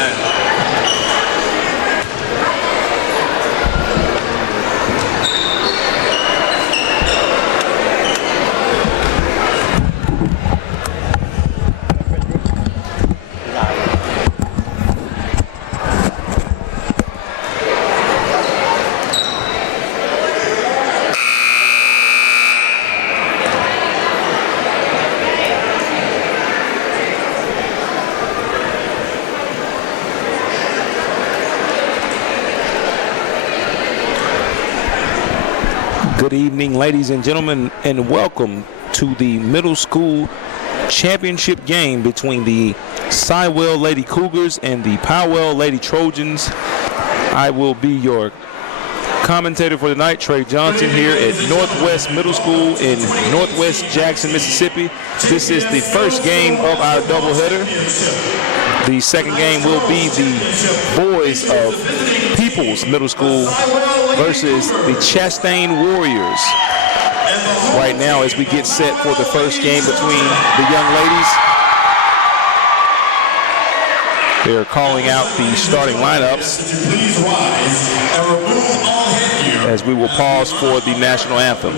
time. Good evening, ladies and gentlemen, and welcome to the middle school championship game between the Siwell Lady Cougars and the Powell Lady Trojans. I will be your commentator for tonight, Trey Johnson, here at Northwest Middle School in Northwest Jackson, Mississippi. This is the first game of our doubleheader. The second game will be the boys of Peeples Middle School versus the Chastain Warriors. Right now, as we get set for the first game between the young ladies, they're calling out the starting lineups as we will pause for the national anthem.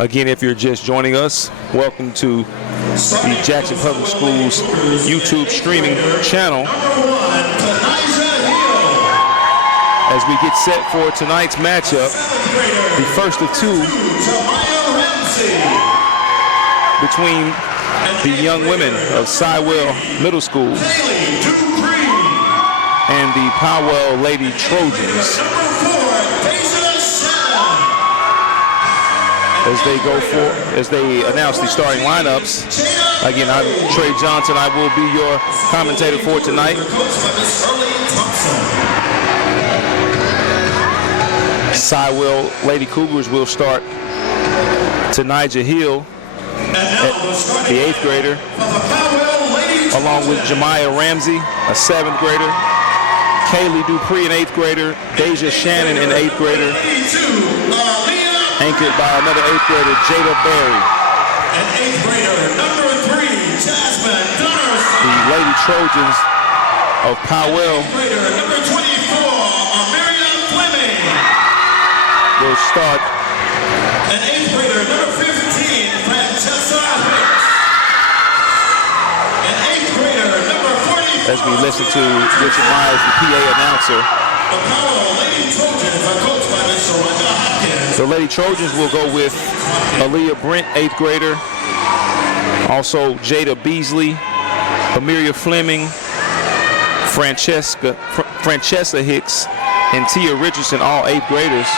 Again, if you're just joining us, welcome to the Jackson Public Schools YouTube streaming channel. As we get set for tonight's matchup, the first of two between the young women of Siwell Middle School and the Powell Lady Trojans. As they announce the starting lineups. Again, I'm Trey Johnson. I will be your commentator for tonight. Siwell Lady Cougars will start Tanija Hill, the 8th grader, along with Jemiah Ramsey, a 7th grader, Kaylee Dupree, an 8th grader, Deja Shannon, an 8th grader, anchored by another 8th grader, Jada Berry. And 8th grader, number 3, Jasmine Donnerson. The Lady Trojans of Powell 8th grader, number 24, Miriam Fleming. will start. And 8th grader, number 15, Francesca Hicks. And 8th grader, number 44. As we listen to Richard Myers, the PA announcer. The Powell Lady Trojans are coached by Ms. Shurronda Hopkins. The Lady Trojans will go with Aaliyah Brent, 8th grader. Also Jada Beasley, Amiria Fleming, Francesca Hicks, and Tia Richardson, all 8th graders.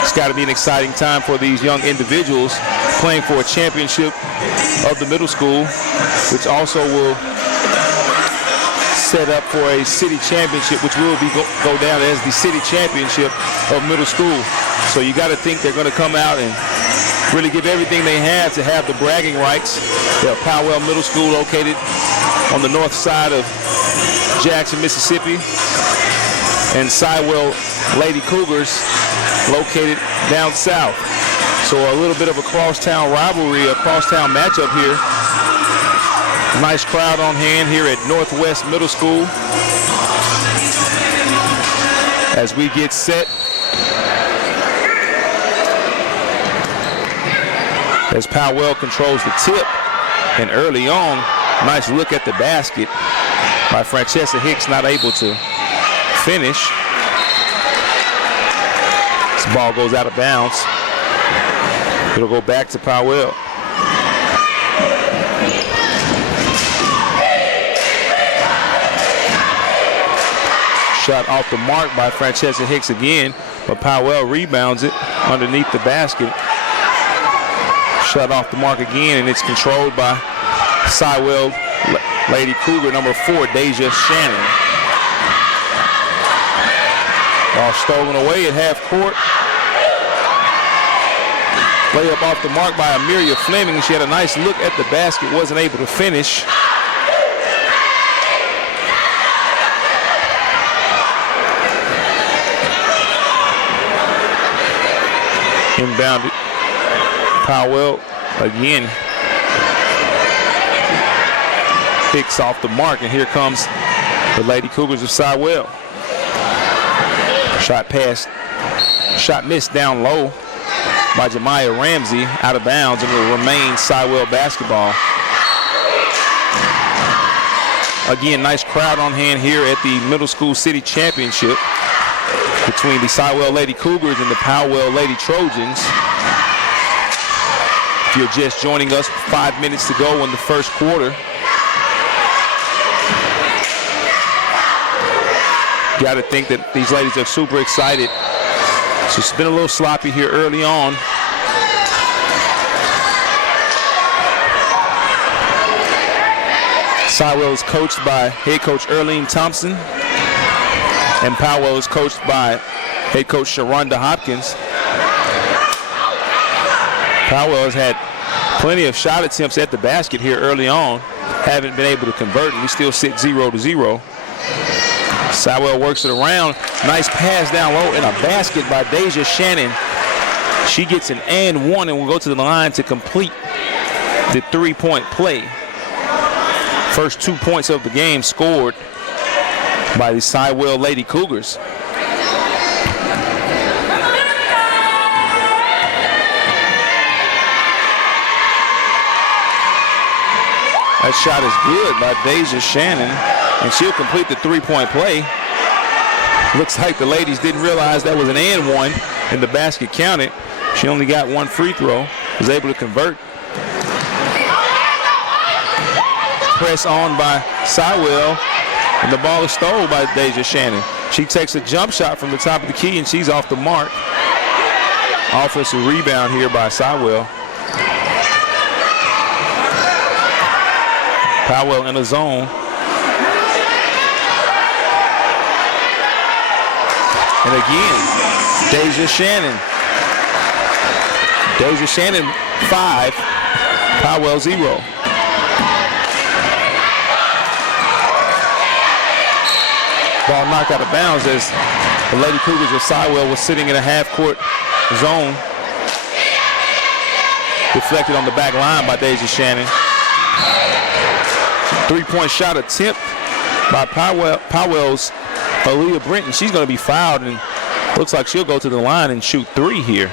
It's got to be an exciting time for these young individuals playing for a championship of the middle school, which also will set up for a city championship, which will be go down as the city championship of middle school. So you got to think they're going to come out and really give everything they have to have the bragging rights. The Powell Middle School, located on the north side of Jackson, Mississippi, and Siwell Lady Cougars, located down south. So a little bit of a crosstown rivalry, a crosstown matchup here. Nice crowd on hand here at Northwest Middle School as we get set. As Powell controls the tip, and early on, nice look at the basket by Francesca Hicks, not able to finish. This ball goes out of bounds. It'll go back to Powell. Shot off the mark by Francesca Hicks again, but Powell rebounds it underneath the basket. Shot off the mark again, and it's controlled by Siwell Lady Cougar, number 4, Deja Shannon. Ball stolen away at half court. Layup off the mark by Amelia Fleming. She had a nice look at the basket, wasn't able to finish. Inbounded. Powell again. Hicks off the mark, and here comes the Lady Cougars of Siwell. Shot missed down low by Jemiah Ramsey, out of bounds, and will remain Siwell basketball. Again, nice crowd on hand here at the Middle School City Championship between the Siwell Lady Cougars and the Powell Lady Trojans. If you're just joining us, 5 minutes to go in the first quarter. Got to think that these ladies are super excited. So it's been a little sloppy here early on. Siwell is coached by head coach Earlene Thompson, and Powell is coached by head coach Shurronda Hopkins. Powell has had plenty of shot attempts at the basket here early on. Haven't been able to convert, and we still sit 0-0. Siwell works it around. Nice pass down low and a basket by Deja Shannon. She gets an and one and will go to the line to complete the three-point play. First 2 points of the game scored by the Siwell Lady Cougars. That shot is good by Deja Shannon, and she'll complete the three-point play. Looks like the ladies didn't realize that was an and one, and the basket counted. She only got one free throw, was able to convert. Press on by Siwell, and the ball is stolen by Deja Shannon. She takes a jump shot from the top of the key, and she's off the mark. Offensive rebound here by Siwell. Powell in a zone. And again, Deja Shannon. Deja Shannon 5, Powell 0. Ball knocked out of bounds as the Lady Cougars of Siwell was sitting in a half-court zone. Deflected on the back line by Deja Shannon. Three-point shot attempt by Powell's Aaliyah Brenton. She's going to be fouled, and looks like she'll go to the line and shoot three here.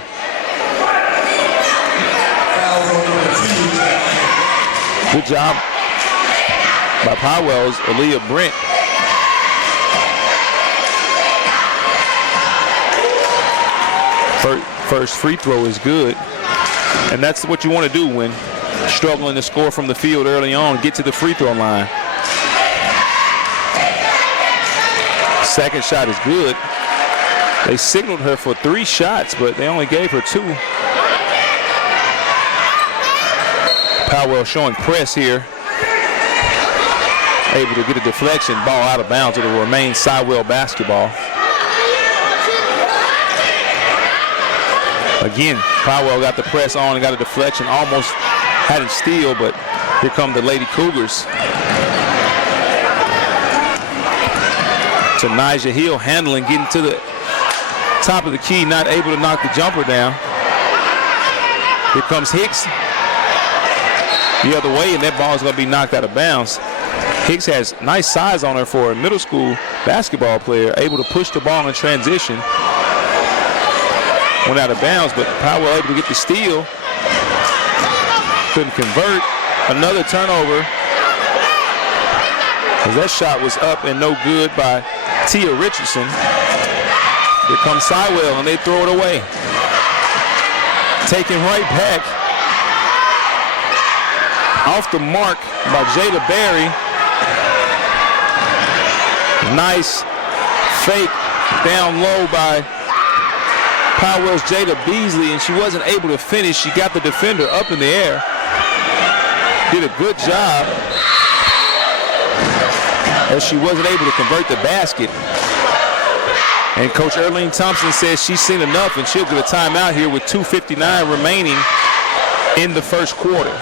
Good job by Powell's Aaliyah Brent. First free throw is good, and that's what you want to do when struggling to score from the field early on. Get to the free throw line. Second shot is good. They signaled her for 3 shots, but they only gave her 2. Powell showing press here able to get a deflection, ball out of bounds. It'll remain Siwell basketball. Again, Powell got the press on and got a deflection, almost had it steal, but here come the Lady Cougars. To Nyjah Hill handling, getting to the top of the key, not able to knock the jumper down. Here comes Hicks the other way, and that ball is going to be knocked out of bounds. Hicks has nice size on her for a middle school basketball player, able to push the ball in transition. Went out of bounds, but Powell able to get the steal. Couldn't convert. Another turnover. As that shot was up and no good by Tia Richardson. Here comes Siwell, and they throw it away. Taken right back. Off the mark by Jada Berry. Nice fake down low by Powell's Jada Beasley, and she wasn't able to finish. She got the defender up in the air. Did a good job as she wasn't able to convert the basket. And Coach Earlene Thompson says she's seen enough and she'll get a timeout here with 2:59 remaining in the first quarter.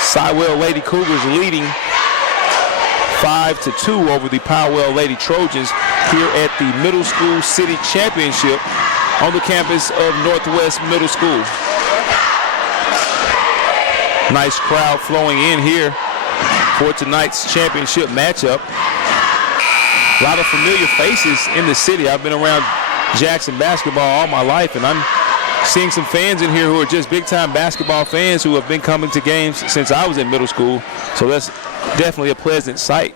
Siwell Lady Cougars leading 5-2 over the Powell Lady Trojans here at the Middle School City Championship on the campus of Northwest Middle School. Nice crowd flowing in here for tonight's championship matchup. A lot of familiar faces in the city. I've been around Jackson basketball all my life, and I'm seeing some fans in here who are just big-time basketball fans who have been coming to games since I was in middle school. So that's definitely a pleasant sight.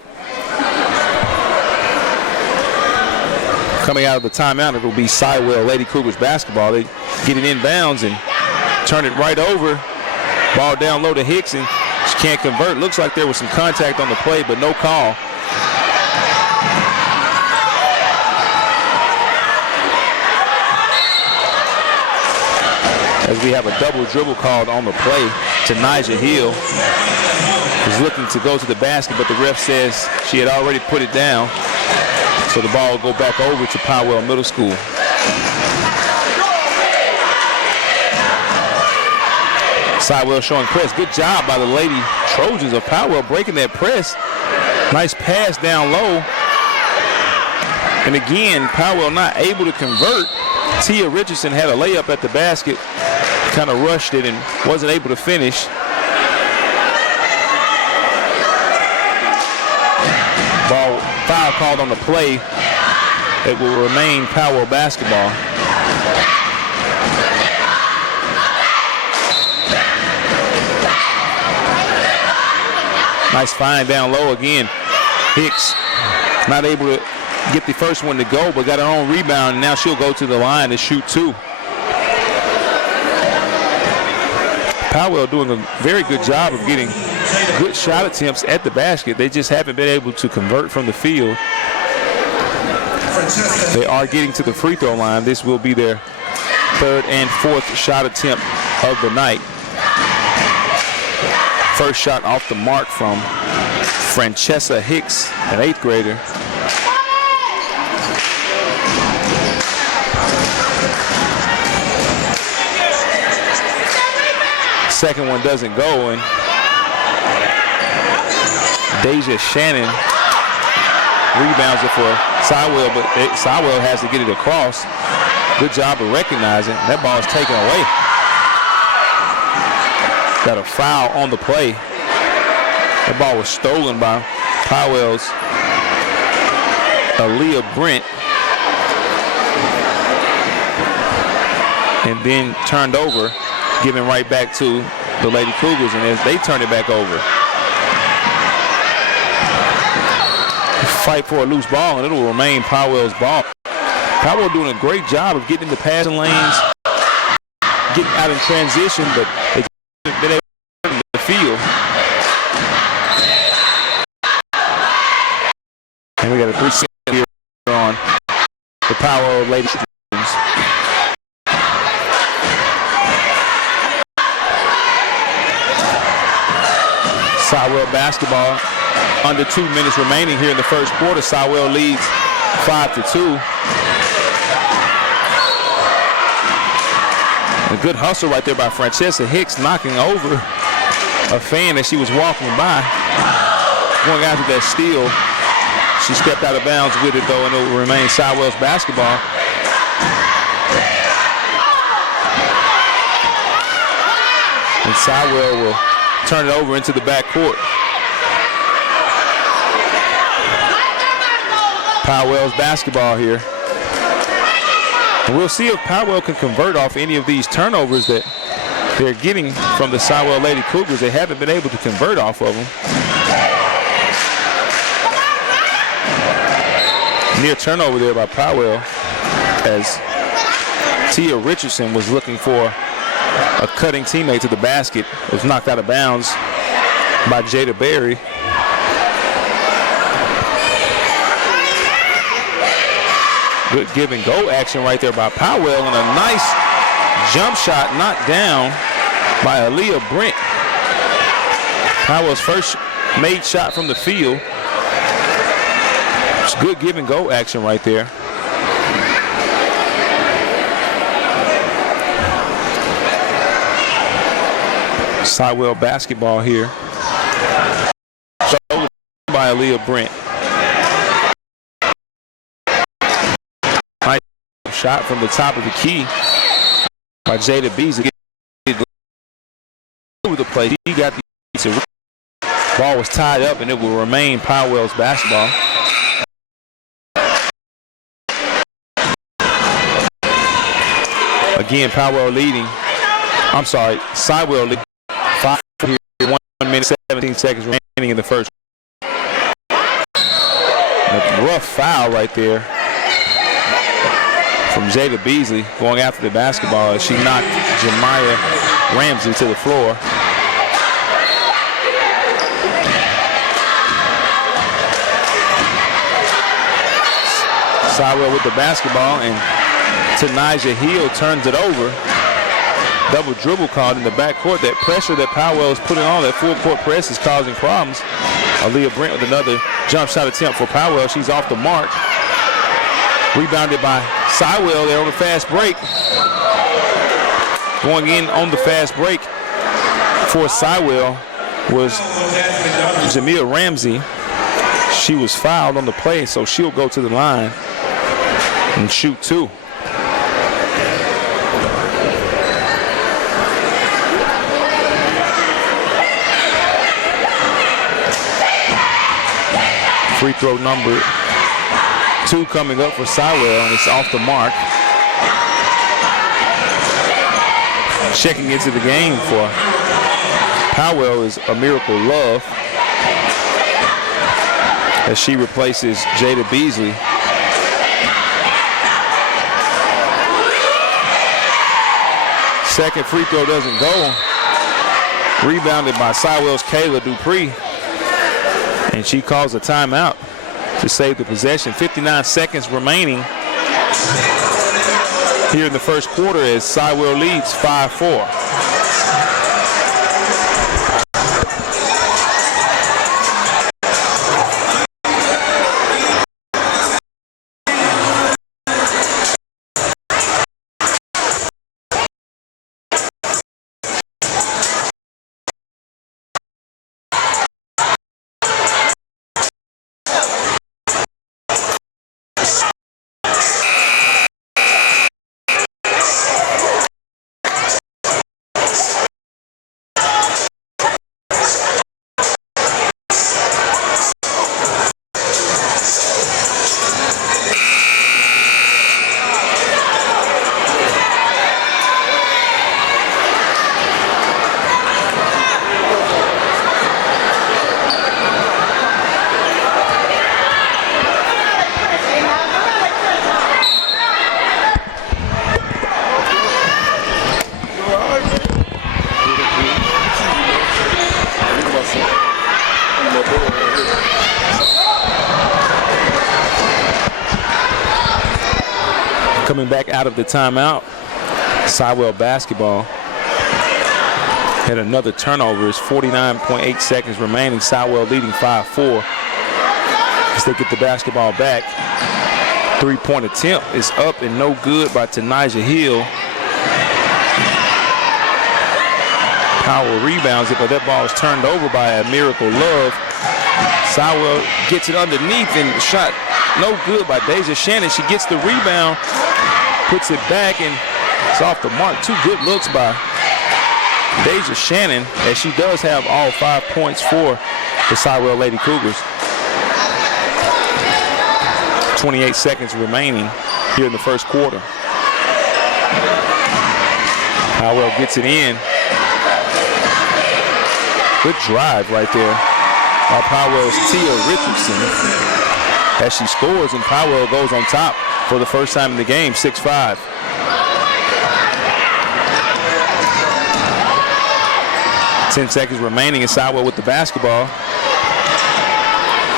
Coming out of the timeout, it will be Siwell Lady Cougars basketball. They get it inbounds and turn it right over. Ball down low to Hicks, and she can't convert. Looks like there was some contact on the play, but no call. As we have a double dribble called on the play to Nyjah Hill. Is looking to go to the basket, but the ref says she had already put it down. So the ball will go back over to Powell Middle School. Siwell showing press. Good job by the Lady Trojans of Powell breaking that press. Nice pass down low. And again, Powell not able to convert. Tia Richardson had a layup at the basket, kind of rushed it and wasn't able to finish. Ball foul called on the play. It will remain Powell basketball. Nice find down low again. Hicks not able to get the first one to go, but got her own rebound, and now she'll go to the line to shoot two. Powell doing a very good job of getting good shot attempts at the basket. They just haven't been able to convert from the field. They are getting to the free throw line. This will be their third and fourth shot attempt of the night. First shot off the mark from Francesca Hicks, an 8th grader. Second one doesn't go, and Deja Shannon rebounds it for Siwell, but Siwell has to get it across. Good job of recognizing. That ball is taken away. Got a foul on the play. That ball was stolen by Powell's Aaliyah Brent, and then turned over, giving right back to the Lady Cougars, and as they turn it back over. Fight for a loose ball, and it'll remain Powell's ball. Powell doing a great job of getting in the passing lanes, getting out in transition, but they haven't been able to get in the field. And we got a 3-second here on the Powell Lady Cougars. Siwell basketball. Under 2 minutes remaining here in the first quarter. Siwell leads 5-2. A good hustle right there by Francesca Hicks, knocking over a fan as she was walking by. Going after that steal. She stepped out of bounds with it though, and it will remain Siwell's basketball. And Siwell will turn it over into the backcourt. Powell's basketball here. And we'll see if Powell can convert off any of these turnovers that they're getting from the Siwell Lady Cougars. They haven't been able to convert off of them. Near turnover there by Powell as Tia Richardson was looking for a cutting teammate to the basket. It was knocked out of bounds by Jada Berry. Good give and go action right there by Powell, and a nice jump shot knocked down by Aaliyah Brent. Powell's first made shot from the field. It's good give and go action right there. Siwell basketball here. By Aaliyah Brent. Nice shot from the top of the key by Jada Beasley. Over the play, he got the ball was tied up, and it will remain Powell's basketball. Again, Powell leading. I'm sorry, Siwell leading 5 here, 1 minute 17 seconds remaining in the first. A rough foul right there from Jada Beasley going after the basketball as she knocked Jemiah Ramsey to the floor. Siwell with the basketball, and Tanijah Hill turns it over. Double dribble called in the backcourt. That pressure that Powell is putting on, that full court press, is causing problems. Aaliyah Brent with another jump shot attempt for Powell. She's off the mark. Rebounded by Siwell there on the fast break. Going in on the fast break for Siwell was Jamia Ramsey. She was fouled on the play, so she'll go to the line and shoot two. Free throw number 2 coming up for Siwell, and it's off the mark. Checking into the game for Powell is A Miracle Love as she replaces Jada Beasley. Second free throw doesn't go. Rebounded by Siwell's Kayla Dupree. And she calls a timeout to save the possession. 59 seconds remaining here in the first quarter as Siwell leads 5-4. Coming back out of the timeout, Siwell basketball. Had another turnover. It's 49.8 seconds remaining. Siwell leading 5-4 as they get the basketball back. Three-point attempt is up and no good by Tanijah Hill. Powell rebounds it, but that ball is turned over by a Miracle Love. Siwell gets it underneath and shot no good by Deja Shannon. She gets the rebound, puts it back, and it's off the mark. Two good looks by Deja Shannon, as she does have all 5 points for the Siwell Lady Cougars. 28 seconds remaining here in the first quarter. Powell gets it in. Good drive right there by Powell's Tia Richardson as she scores, and Powell goes on top for the first time in the game, 6-5. Ten seconds remaining, and Siwell with the basketball.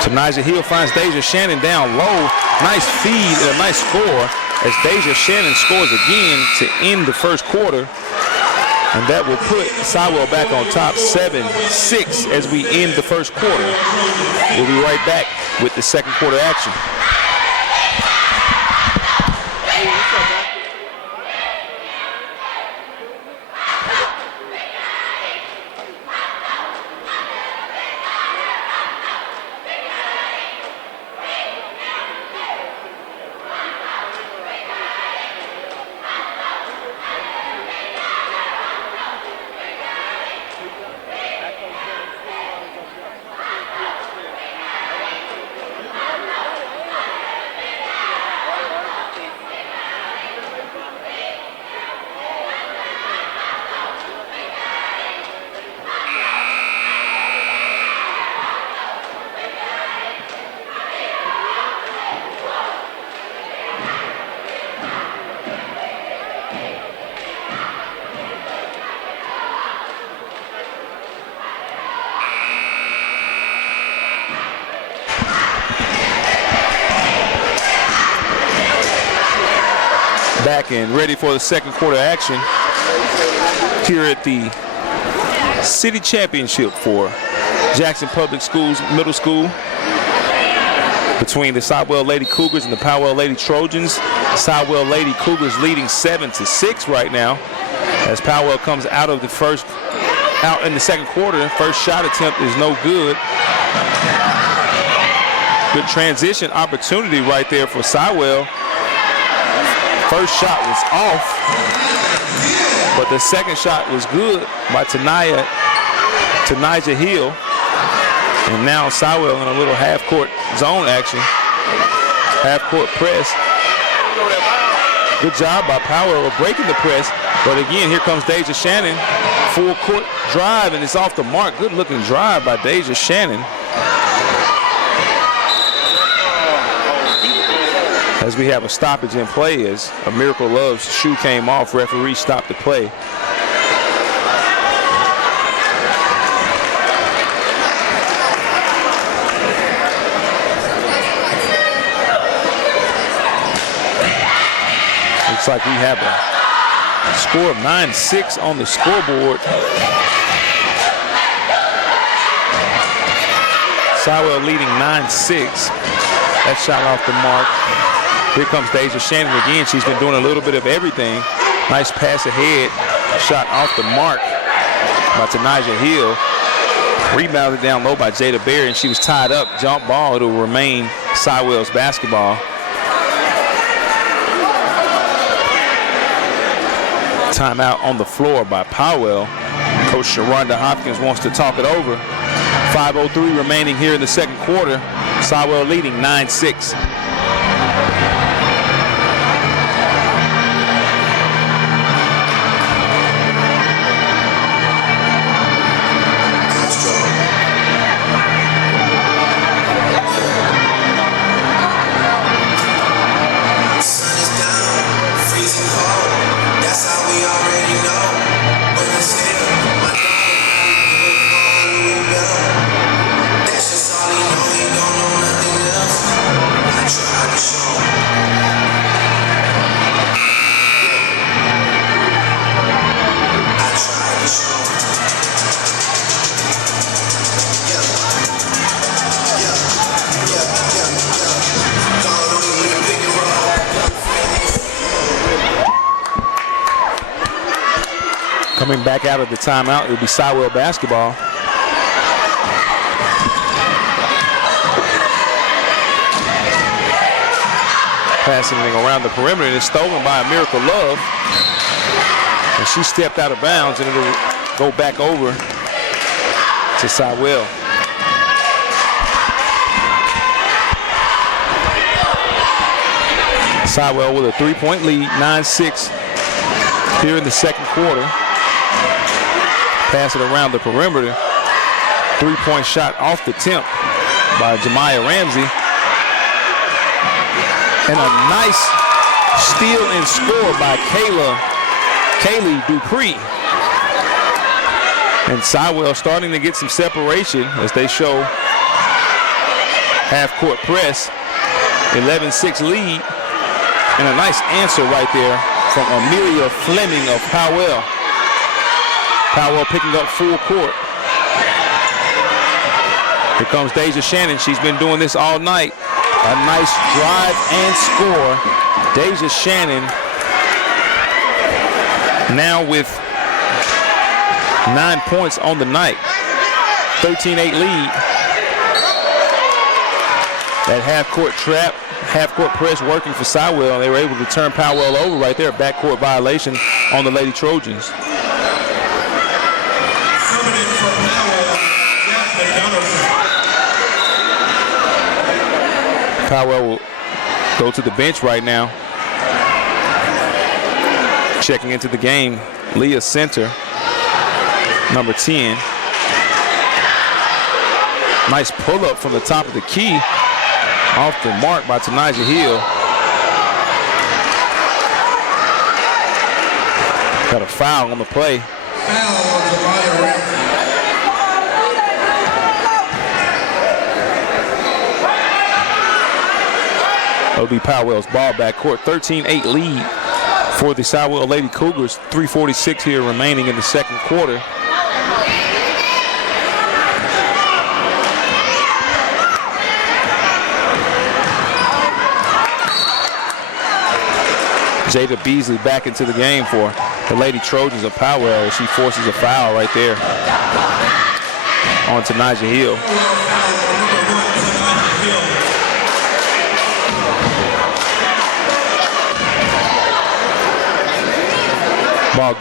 Tanijah Hill finds Deja Shannon down low. Nice feed and a nice score as Deja Shannon scores again to end the first quarter. And that will put Siwell back on top 7-6 as we end the first quarter. We'll be right back with the second quarter action. Back and ready for the second quarter action here at the city championship for Jackson Public Schools Middle School between the Siwell Lady Cougars and the Powell Lady Trojans. Siwell Lady Cougars leading 7-6 right now as Powell comes out in the second quarter. First shot attempt is no good. Good transition opportunity right there for Siwell. First shot was off, but the second shot was good by Tanijah Hill. And now Siwell in a little half-court zone action, half-court press. Good job by Powell of breaking the press, but again, here comes Deja Shannon. Full-court drive, and it's off the mark. Good-looking drive by Deja Shannon. As we have a stoppage in play as a Miracle Love's shoe came off, referee stopped the play. Looks like we have a score of 9-6 on the scoreboard. Siwell leading 9-6. That shot off the mark. Here comes Deja Shannon again. She's been doing a little bit of everything. Nice pass ahead. Shot off the mark by Tanijah Hill. Rebounded down low by Jada Berry, and she was tied up. Jump ball. It'll remain Siwell's basketball. Timeout on the floor by Powell. Coach Shurronda Hopkins wants to talk it over. 5:03 remaining here in the second quarter. Siwell leading 9-6. That's just all he know, he don't know nothing else. Coming back out of the timeout, it'll be Siwell basketball. Passing it around the perimeter, and it's stolen by a Miracle Love. And she stepped out of bounds, and it'll go back over to Siwell. Siwell with a 3-point lead, 9-6 here in the second quarter. Pass it around the perimeter. 3-point shot off the tip by Jemiah Ramsey. And a nice steal and score by Kaylee Dupree. And Siwell starting to get some separation as they show half-court press. 11-6 lead. And a nice answer right there from Amelia Fleming of Powell. Powell picking up full court. Here comes Deja Shannon. She's been doing this all night. A nice drive and score. Deja Shannon now with 9 points on the night. 13-8 lead. That half-court trap, half-court press working for Siwell. They were able to turn Powell over right there. Backcourt violation on the Lady Trojans. Powell will go to the bench right now. Checking into the game, Leah Center, number 10. Nice pull-up from the top of the key. Off the mark by Tanaja Hill. Got a foul on the play. It'll be Powell's ball back court. 13-8 lead for the Siwell Lady Cougars. 3:46 here remaining in the second quarter. Jada Beasley back into the game for the Lady Trojans of Powell. She forces a foul right there on Tanaja Hill. Ball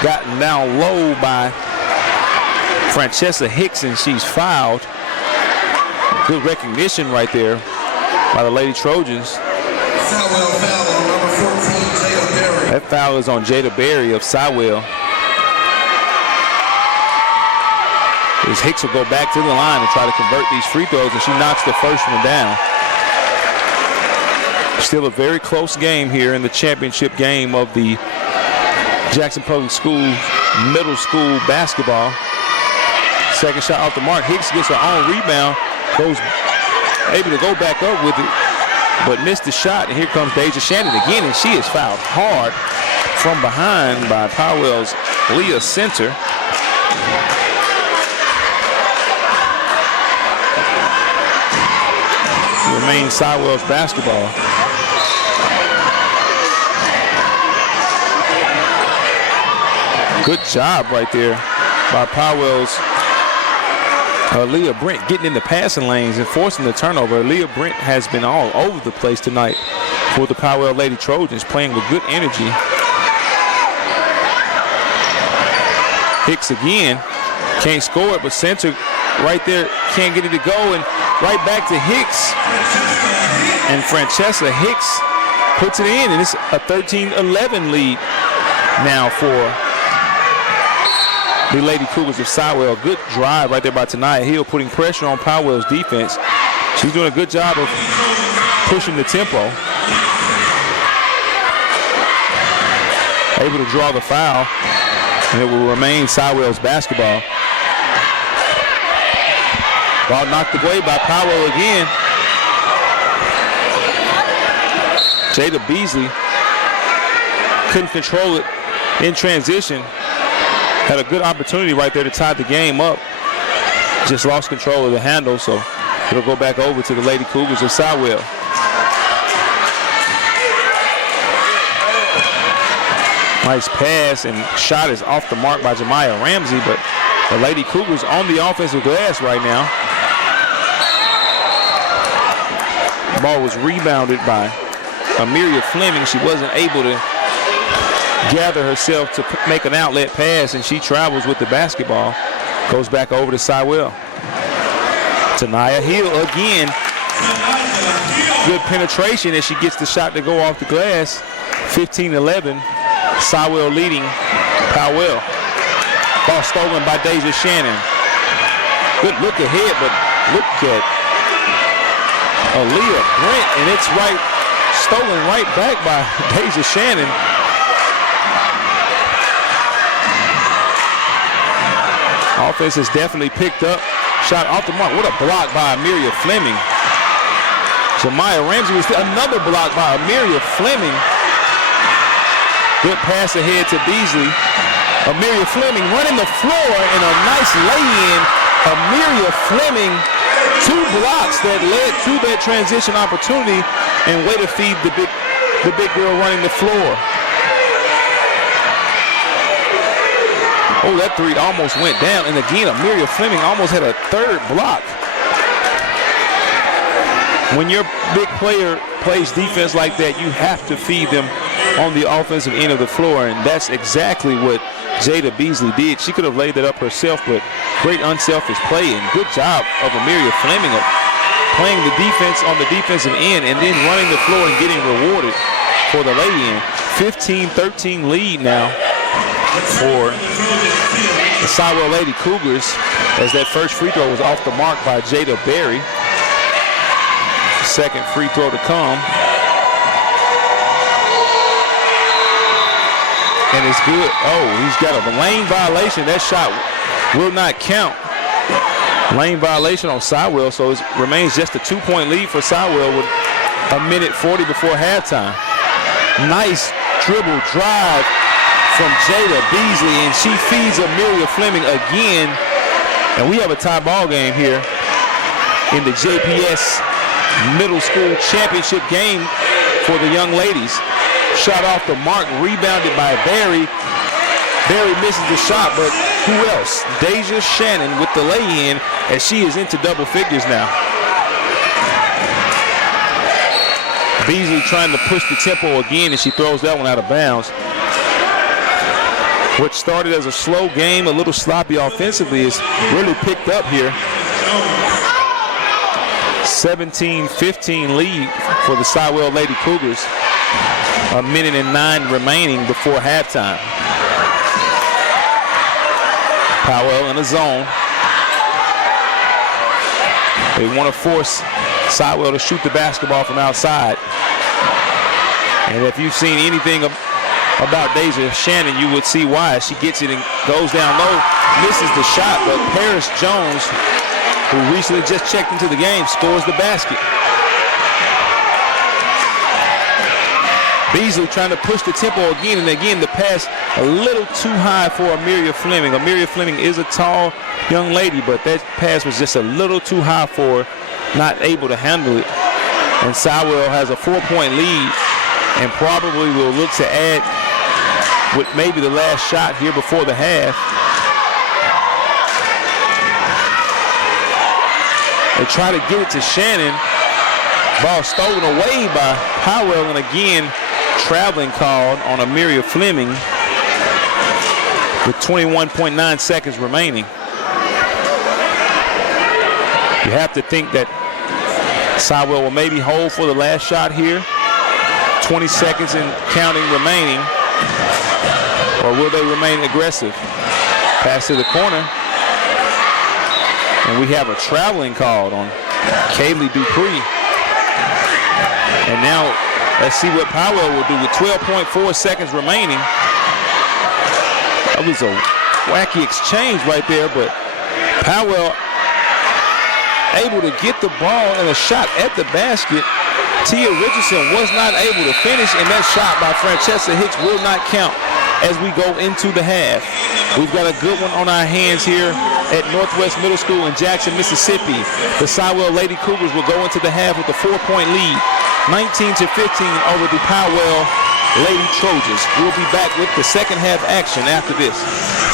gotten down low by Francesca Hickson. She's fouled. Good recognition right there by the Lady Trojans. That foul is on Jada Berry of Siwell. As Hicks will go back to the line and try to convert these free throws, and she knocks the first one down. Still a very close game here in the championship game of the Jackson Public School Middle School basketball. Second shot off the mark. Hicks gets her own rebound, goes able to go back up with it, but missed the shot. And here comes Deja Shannon again, and she is fouled hard from behind by Powell's Leah Center. Remains Siwell's basketball. Good job right there by Powell's Leah Brent getting in the passing lanes and forcing the turnover. Leah Brent has been all over the place tonight for the Powell Lady Trojans, playing with good energy. Hicks again, can't score it, but Center right there can't get it to go, and right back to Hicks. And Francesca Hicks puts it in, and it's a 13-11 lead now for the Lady Cougars of Siwell. Good drive right there by Tania Hill, putting pressure on Powell's defense. She's doing a good job of pushing the tempo. Able to draw the foul, and it will remain Siwell's basketball. Ball knocked away by Powell again. Jada Beasley couldn't control it in transition. Had a good opportunity right there to tie the game up. Just lost control of the handle, so it'll go back over to the Lady Cougars of Siwell. Nice pass, and shot is off the mark by Jemiah Ramsey, but the Lady Cougars on the offensive glass right now. Ball was rebounded by Amelia Fleming. She wasn't able to gather herself to make an outlet pass, and she travels with the basketball. Goes back over to Siwell. Tanaya Hill again. Good penetration as she gets the shot to go off the glass. 15-11. Siwell leading Powell. Ball stolen by Deja Shannon. Good look ahead, but look at Aaliyah Brent, and it's stolen right back by Deja Shannon. Offense has definitely picked up. Shot off the mark. What a block by Amelia Fleming. Jemiah Ramsey was another block by Amelia Fleming. Good pass ahead to Beasley. Amelia Fleming running the floor and a nice lay-in. Amelia Fleming, 2 blocks that led to that transition opportunity, and way to feed the big girl running the floor. Oh, that 3 almost went down, and again, Amelia Fleming almost had a 3rd block. When your big player plays defense like that, you have to feed them on the offensive end of the floor, and that's exactly what Jada Beasley did. She could have laid that up herself, but great unselfish play, and good job of Amelia Fleming of playing the defense on the defensive end and then running the floor and getting rewarded for the lay-in. 15-13 lead now for the Siwell Lady Cougars, as that first free throw was off the mark by Jada Berry. Second free throw to come. And it's good. Oh, he's got a lane violation. That shot will not count. Lane violation on Siwell, so it remains just a 2-point lead for Siwell with 1:40 before halftime. Nice dribble drive from Jada Beasley, and she feeds Amelia Fleming again. And we have a tie ball game here in the JPS Middle School Championship game for the young ladies. Shot off the mark, rebounded by Barry. Barry misses the shot, but who else? Deja Shannon with the lay-in, as she is into double figures now. Beasley trying to push the tempo again, and she throws that one out of bounds. What started as a slow game, a little sloppy offensively, is really picked up here. 17-15 lead for the Siwell Lady Cougars. 1:09 remaining before halftime. Powell in a zone. They want to force Siwell to shoot the basketball from outside. And if you've seen anything about Deja Shannon, you would see why. She gets it and goes down low, misses the shot, but Paris Jones, who recently just checked into the game, scores the basket. Beasley trying to push the tempo again, and again the pass a little too high for Amelia Fleming. Amelia Fleming is a tall young lady, but that pass was just a little too high for her, not able to handle it. And Siwell has a 4-point lead and probably will look to add with maybe the last shot here before the half. They try to get it to Shannon. Ball stolen away by Powell, and again, traveling called on Amelia Fleming with 21.9 seconds remaining. You have to think that Siwell will maybe hold for the last shot here. 20 seconds and counting remaining. Or will they remain aggressive? Pass to the corner. And we have a traveling called on Kaylee Dupree. And now let's see what Powell will do with 12.4 seconds remaining. That was a wacky exchange right there, but Powell able to get the ball and a shot at the basket. Tia Richardson was not able to finish, and that shot by Francesca Hicks will not count as we go into the half. We've got a good one on our hands here at Northwest Middle School in Jackson, Mississippi. The Siwell Lady Cougars will go into the half with a 4-point lead, 19-15 over the Powell Lady Trojans. We'll be back with the second half action after this.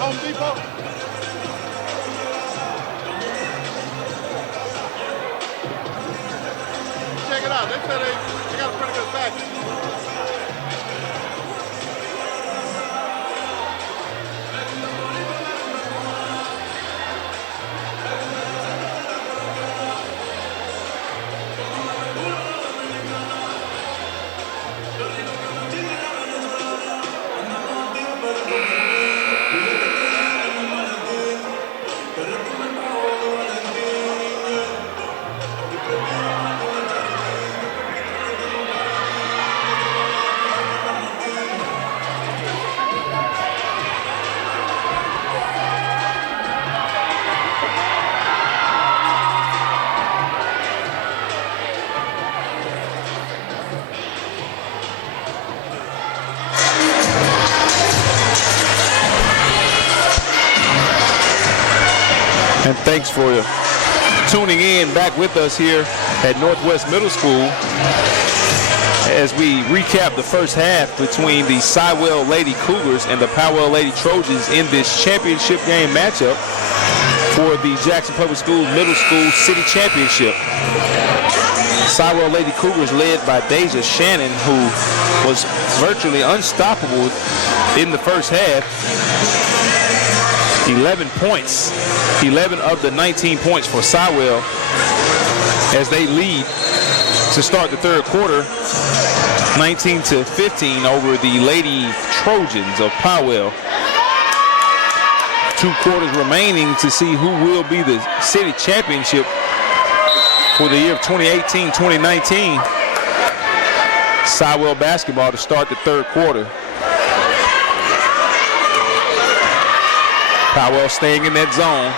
Home Depot. Check it out. They said they got a pretty good package. And thanks for tuning in back with us here at Northwest Middle School as we recap the first half between the Siwell Lady Cougars and the Powell Lady Trojans in this championship game matchup for the Jackson Public Schools Middle School City Championship. Siwell Lady Cougars led by Deja Shannon, who was virtually unstoppable in the first half. 11 points, 11 of the 19 points for Siwell as they lead to start the third quarter, 19-15 over the Lady Trojans of Powell. 2 quarters remaining to see who will be the city championship for the year of 2018-2019. Siwell basketball to start the third quarter. Powell staying in that zone.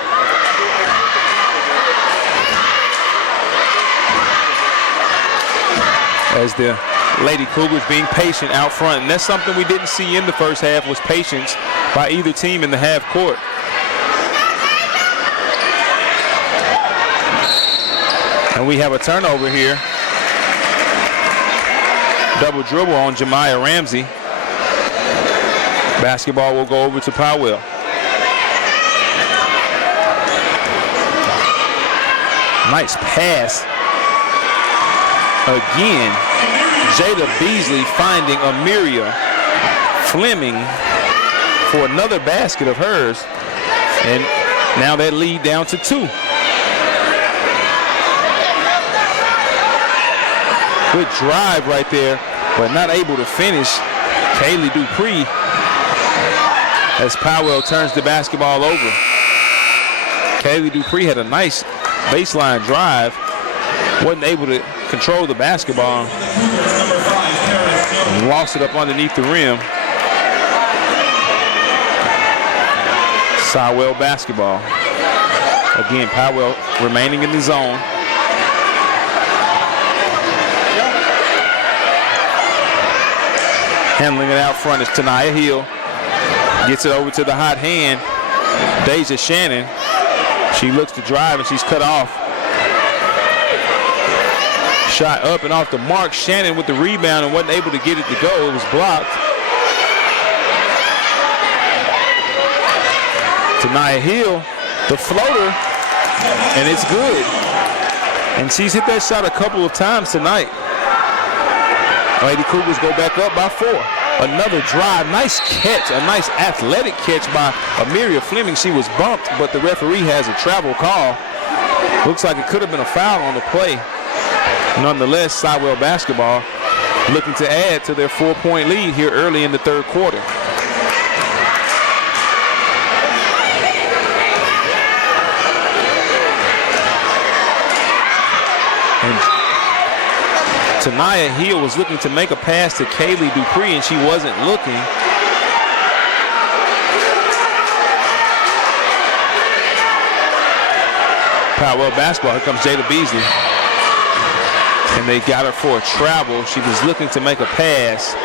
As the Lady Cougars being patient out front. And that's something we didn't see in the first half, was patience by either team in the half court. And we have a turnover here. Double dribble on Jemiah Ramsey. Basketball will go over to Powell. Nice pass. Again, Jada Beasley finding Amiria Fleming for another basket of hers. And now that lead down to 2. Good drive right there, but not able to finish. Kaylee Dupree as Powell turns the basketball over. Kaylee Dupree had a nice baseline drive, wasn't able to control the basketball, and lost it up underneath the rim. Siwell basketball. Again, Powell remaining in the zone. Handling it out front is Tanaya Hill. Gets it over to the hot hand, Deja Shannon. She looks to drive and she's cut off. Shot up and off the mark. Shannon with the rebound and wasn't able to get it to go. It was blocked. Tanaya Hill, the floater, and it's good. And she's hit that shot a couple of times tonight. Lady Cougars go back up by 4. Another drive, nice catch, a nice athletic catch by Amiria Fleming. She was bumped, but the referee has a travel call. Looks like it could have been a foul on the play. Nonetheless, Siwell basketball looking to add to their 4-point lead here early in the third quarter. And Tanaya Hill was looking to make a pass to Kaylee Dupree, and she wasn't looking. Powell basketball. Here comes Jada Beasley. And they got her for a travel. She was looking to make a pass.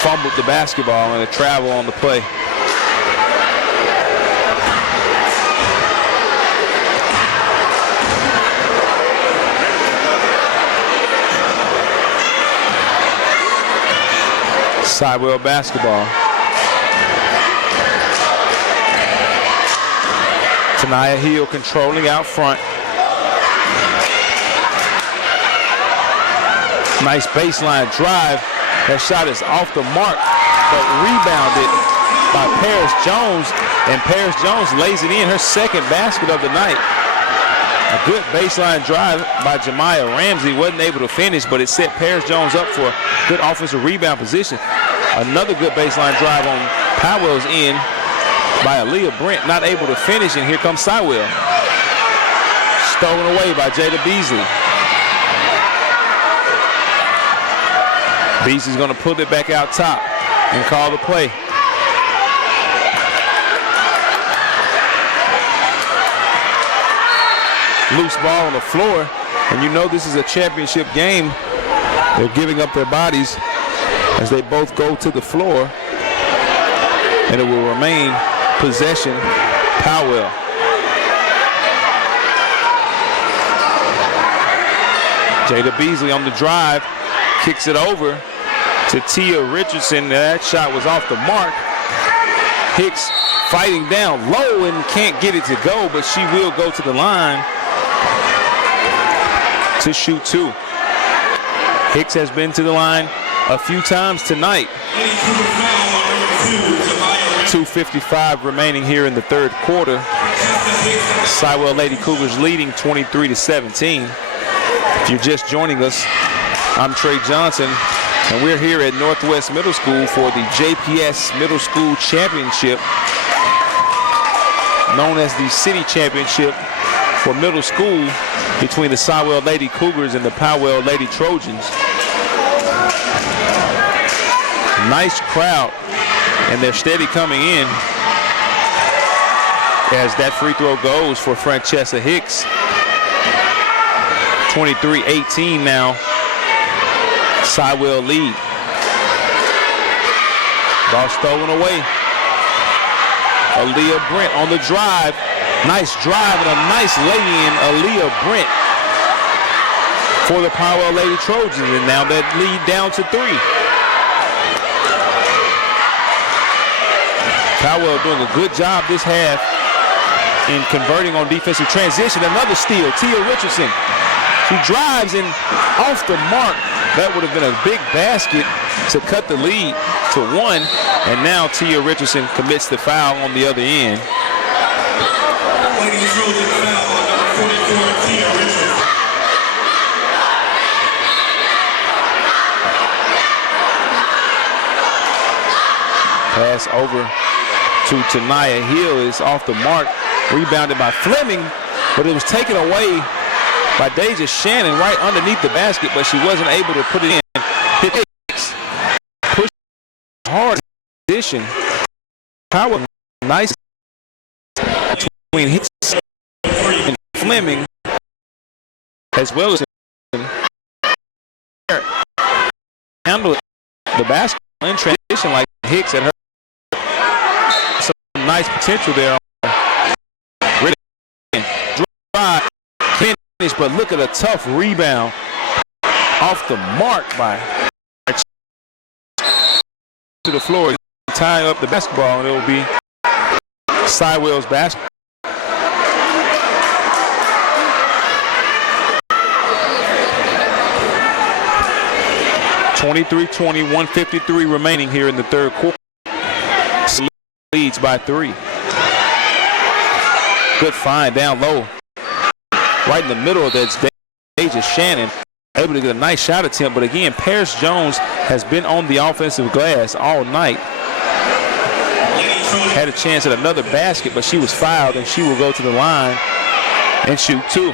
Fumbled the basketball and a travel on the play. Siwell basketball. Tanaya Hill controlling out front. Nice baseline drive. That shot is off the mark, but rebounded by Paris Jones. And Paris Jones lays it in, her second basket of the night. A good baseline drive by Jemiah Ramsey. Wasn't able to finish, but it set Paris Jones up for a good offensive rebound position. Another good baseline drive on Powell's end by Aaliyah Brent. Not able to finish, and here comes Siwell. Stolen away by Jada Beasley. Beasley's going to pull it back out top and call the play. Loose ball on the floor, and you know this is a championship game. They're giving up their bodies as they both go to the floor, and it will remain possession Powell. Jada Beasley on the drive, kicks it over to Tia Richardson. That shot was off the mark. Hicks fighting down low and can't get it to go, but she will go to the line to shoot two. Hicks has been to the line a few times tonight. 2:55 remaining here in the third quarter. Siwell Lady Cougars leading 23-17. If you're just joining us, I'm Trey Johnson, and we're here at Northwest Middle School for the JPS Middle School Championship, known as the City Championship for middle school, between the Siwell Lady Cougars and the Powell Lady Trojans. Nice crowd, and they're steady coming in as that free throw goes for Francesca Hicks. 23-18 now. Siwell lead. Ball stolen away. Aaliyah Brent on the drive. Nice drive and a nice lay-in. Aaliyah Brent for the Powell Lady Trojans, and now that lead down to 3. Powell doing a good job this half in converting on defensive transition. Another steal, Tia Richardson. She drives and off the mark. That would have been a big basket to cut the lead to 1. And now Tia Richardson commits the foul on the other end. Ladies Trojans foul on number 44, Tia Richardson. Pass over to Tanaya Hill is off the mark. Rebounded by Fleming, but it was taken away by Deja Shannon right underneath the basket, but she wasn't able to put it in. Hicks pushed hard position. Power nice between Hicks and Fleming, as well as handle the basketball in transition like Hicks at her. Some nice potential there. Drive, finish, but look at a tough rebound off the mark by to the floor, tying up the basketball, and it will be Siwell's basketball. (23-20), 1:53 remaining here in the third quarter. Leads by 3. Good find down low. Right in the middle of that, Deja Shannon able to get a nice shot attempt, but again, Paris Jones has been on the offensive glass all night. Had a chance at another basket, but she was fouled, and she will go to the line and shoot 2.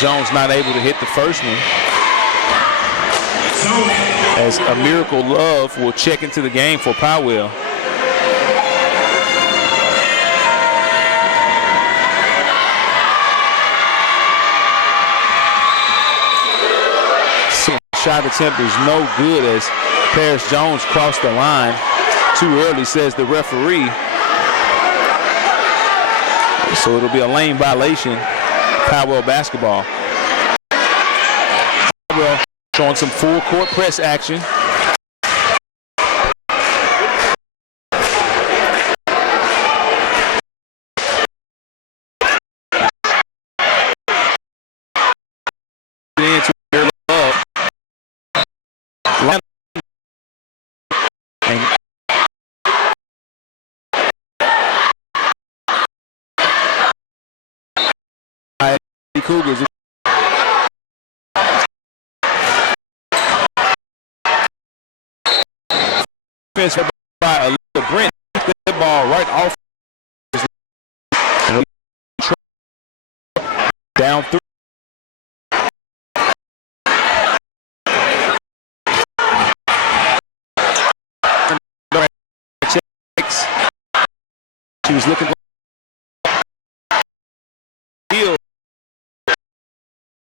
Jones not able to hit the first one, as a Miracle Love will check into the game for Powell. Shot attempt is no good as Paris Jones crossed the line too early, says the referee. So it'll be a lane violation. Powell basketball. Powell showing some full court press action. Cougars. Defense by Aaliyah Brent. That ball right off. Down 3. She was looking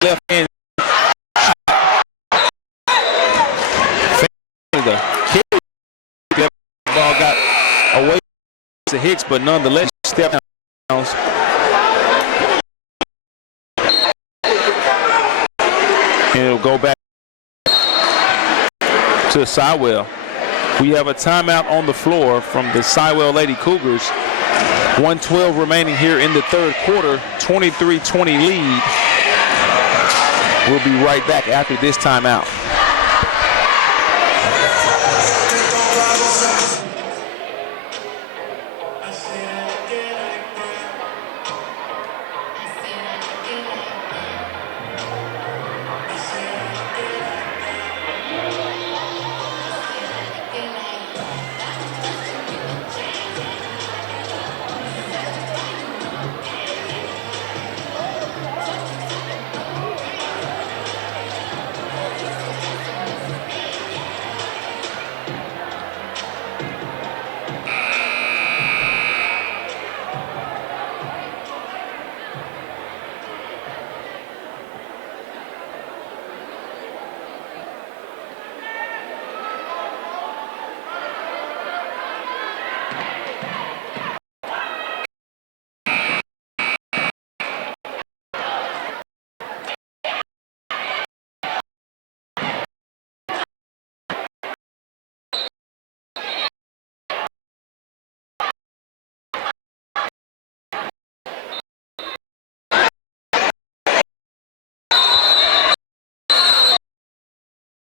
left hand. The ball got away to Hicks, but nonetheless step downs. And it'll go back to Siwell. We have a timeout on the floor from the Siwell Lady Cougars. 1:12 remaining here in the third quarter. 23-20 lead. We'll be right back after this timeout.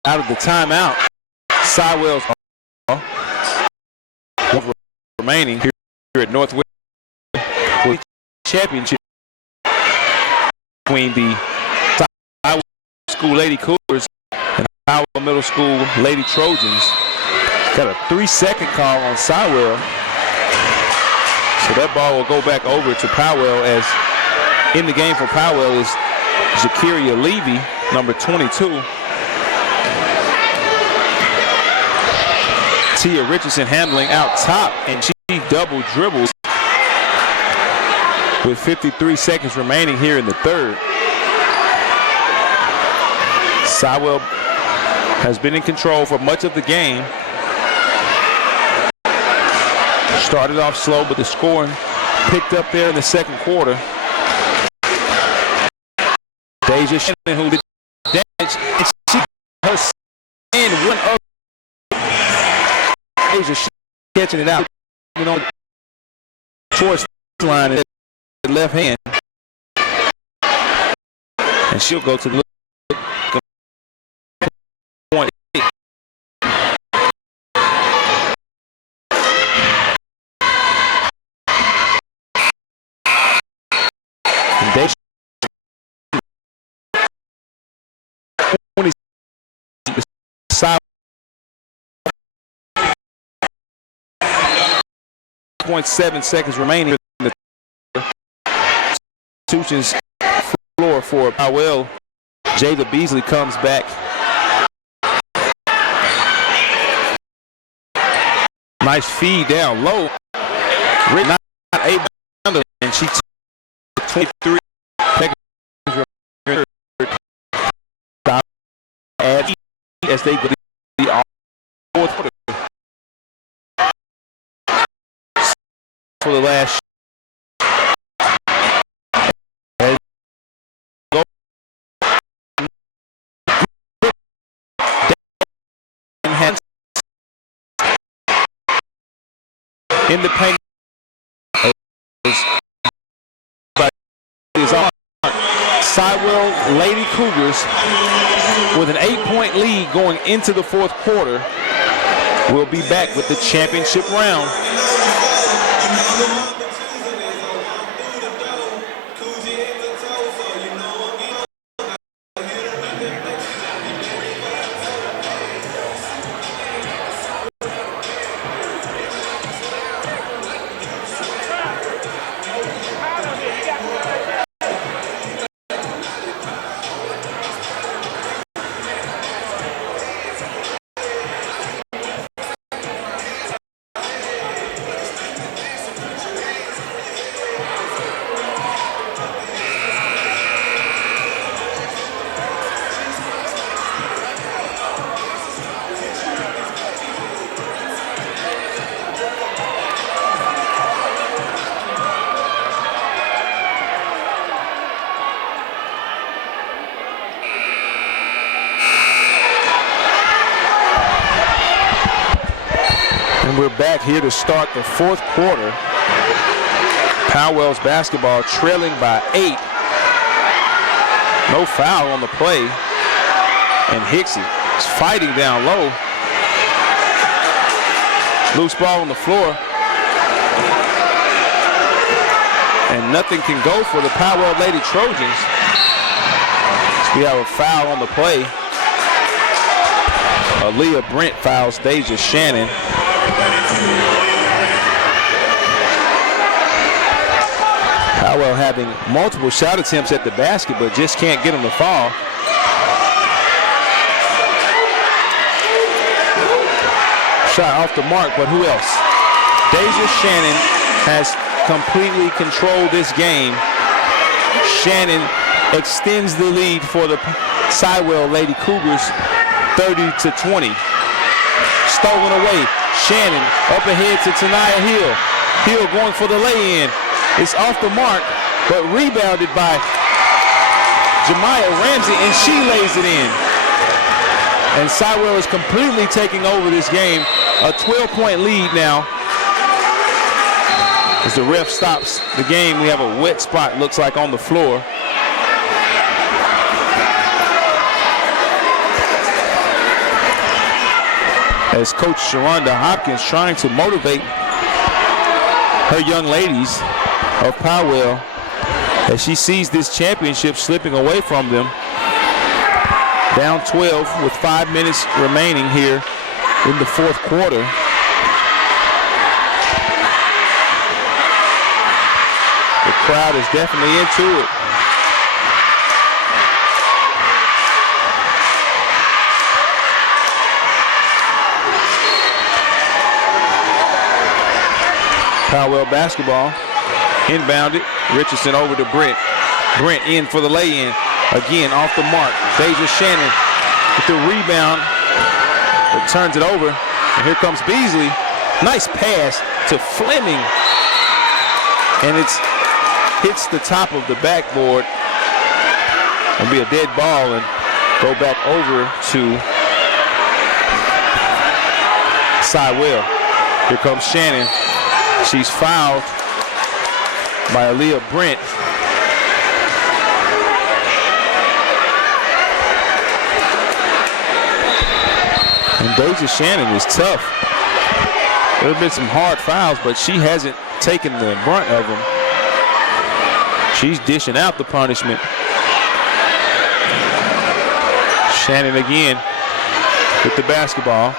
Out of the timeout, Siwell's remaining here at Northwest Championship between the Powell School Lady Cougars and Powell Middle School Lady Trojans. Got a 3-second call on Siwell. So that ball will go back over to Powell, as in the game for Powell is Jakiria Levy, number 22. Tia Richardson handling out top, and she double dribbles with 53 seconds remaining here in the third. Siwell has been in control for much of the game. Started off slow, but the scoring picked up there in the second quarter. Deja Shannon, who did damage, and she her in one of Deja catching it out, you know, towards the line at the left hand, and she'll go to the point. And Deja 0.7 seconds remaining in the institution's floor for Powell. Jada Beasley comes back. Nice feed down low. Not able to, and she took 23 seconds as they believe the fourth quarter. For the last in the paint is on. Siwell Lady Cougars with an 8-point lead going into the fourth quarter. We'll be back with the championship round. And we're back here to start the fourth quarter. Powell's basketball trailing by 8. No foul on the play. And Hicksy is fighting down low. Loose ball on the floor. And nothing can go for the Powell Lady Trojans. We have a foul on the play. Aaliyah Brent fouls Deja Shannon. Powell having multiple shot attempts at the basket, but just can't get them to fall. Shot off the mark, but who else? Deja Shannon has completely controlled this game. Shannon extends the lead for the Siwell Lady Cougars, 30-20. Stolen away. Shannon up ahead to Tania Hill. Hill going for the lay-in. It's off the mark, but rebounded by Jemiah Ramsey, and she lays it in. And Siwell is completely taking over this game. A 12-point lead now. As the ref stops the game, we have a wet spot, looks like, on the floor. As Coach Shurronda Hopkins trying to motivate her young ladies of Powell as she sees this championship slipping away from them. Down 12 with 5 minutes remaining here in the fourth quarter. The crowd is definitely into it. Powell basketball, inbounded. Richardson over to Brent. Brent in for the lay-in. Again, off the mark. Deja Shannon with the rebound, but turns it over. And here comes Beasley. Nice pass to Fleming. And it hits the top of the backboard. It'll be a dead ball and go back over to Siwell. Here comes Shannon. She's fouled by Aaliyah Brent. And Deja Shannon is tough. There have been some hard fouls, but she hasn't taken the brunt of them. She's dishing out the punishment. Shannon again with the basketball.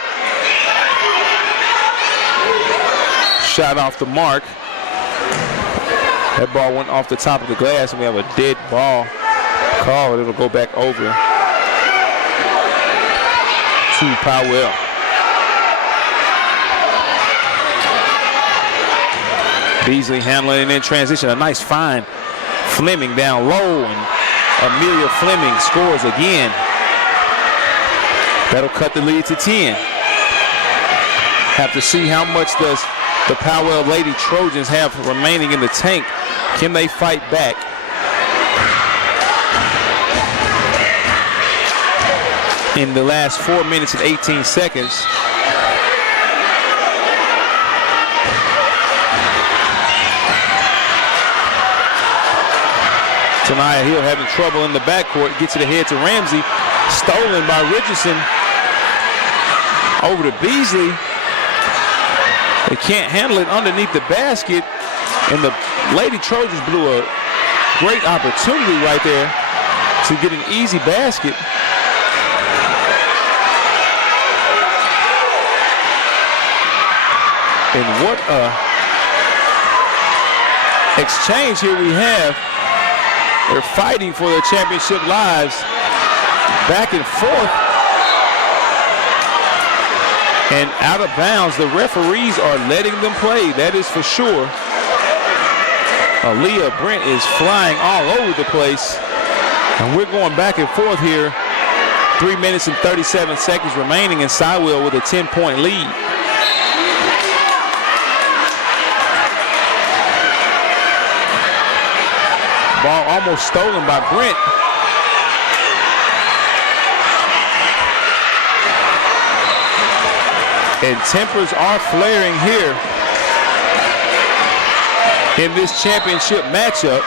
Shot off the mark. That ball went off the top of the glass, and we have a dead ball call. It'll go back over to Powell. Beasley handling it in transition. A nice find. Fleming down low, and Amelia Fleming scores again. That'll cut the lead to 10. Have to see how much does the Powell Lady Trojans have remaining in the tank. Can they fight back? In the last 4 minutes and 18 seconds. Tania Hill having trouble in the backcourt. Gets it ahead to Ramsey. Stolen by Richardson. Over to Beasley. They can't handle it underneath the basket. And the Lady Trojans blew a great opportunity right there to get an easy basket. And what a exchange here we have. They're fighting for their championship lives. Back and forth. And out of bounds. The referees are letting them play. That is for sure. Aaliyah Brent is flying all over the place. And we're going back and forth here. 3 minutes and 37 seconds remaining, and Siwell with a 10-point lead. Ball almost stolen by Brent. And tempers are flaring here in this championship matchup.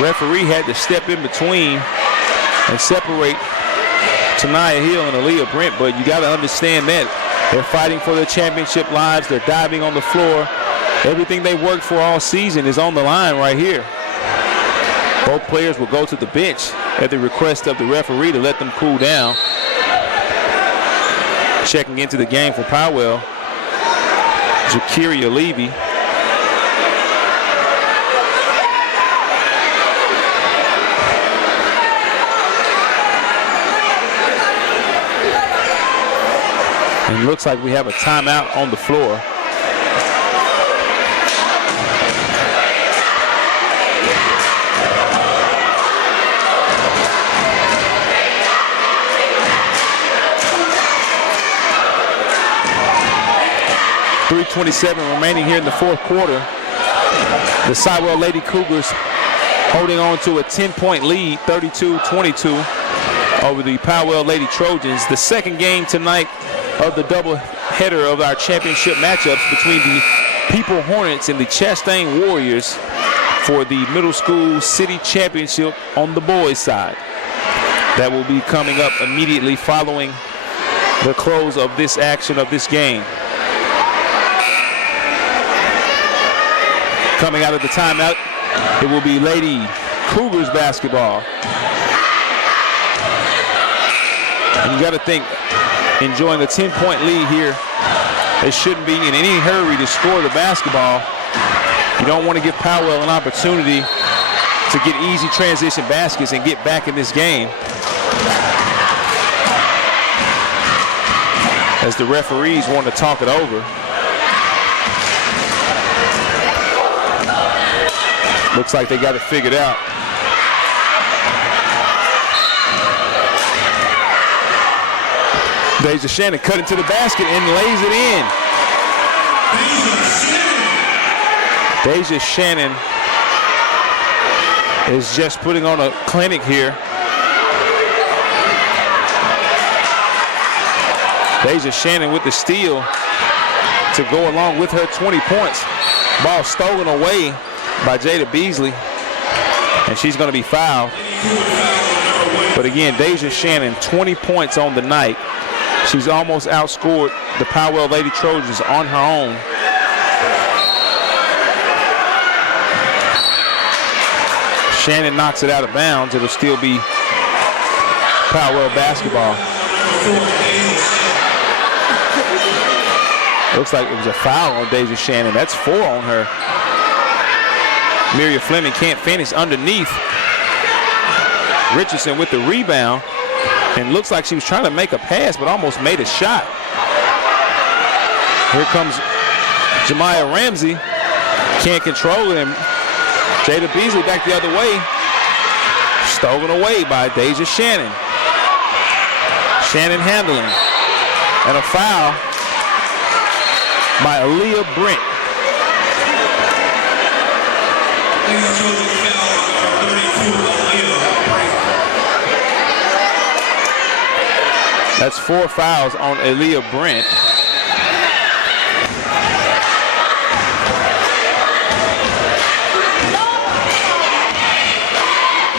Referee had to step in between and separate Tania Hill and Aaliyah Brent, but you got to understand that they're fighting for their championship lives. They're diving on the floor. Everything they worked for all season is on the line right here. Both players will go to the bench at the request of the referee to let them cool down. Checking into the game for Powell, Jakiria Levy. And looks like we have a timeout on the floor. .327 remaining here in the fourth quarter. The Siwell Lady Cougars holding on to a 10-point lead, 32-22 over the Powell Lady Trojans. The second game tonight of the doubleheader of our championship matchups between the Peeples Hornets and the Chastain Warriors for the middle school city championship on the boys' side. That will be coming up immediately following the close of this action of this game. Coming out of the timeout, it will be Lady Cougars basketball. And you got to think, enjoying a 10-point lead here, they shouldn't be in any hurry to score the basketball. You don't want to give Powell an opportunity to get easy transition baskets and get back in this game. As the referees want to talk it over. Looks like they got it figured out. Deja Shannon cut into the basket and lays it in. Deja Shannon is just putting on a clinic here. Deja Shannon with the steal to go along with her 20 points. Ball stolen away by Jada Beasley, and she's going to be fouled. But again, Deja Shannon, 20 points on the night. She's almost outscored the Powell Lady Trojans on her own. Shannon knocks it out of bounds. It'll still be Powell basketball. Looks like it was a foul on Deja Shannon. That's 4 on her. Miria Fleming can't finish underneath. Richardson with the rebound. And looks like she was trying to make a pass, but almost made a shot. Here comes Jemiah Ramsey. Can't control him. Jada Beasley back the other way. Stolen away by Deja Shannon. Shannon handling. And a foul by Aaliyah Brent. That's 4 fouls on Aaliyah Brent.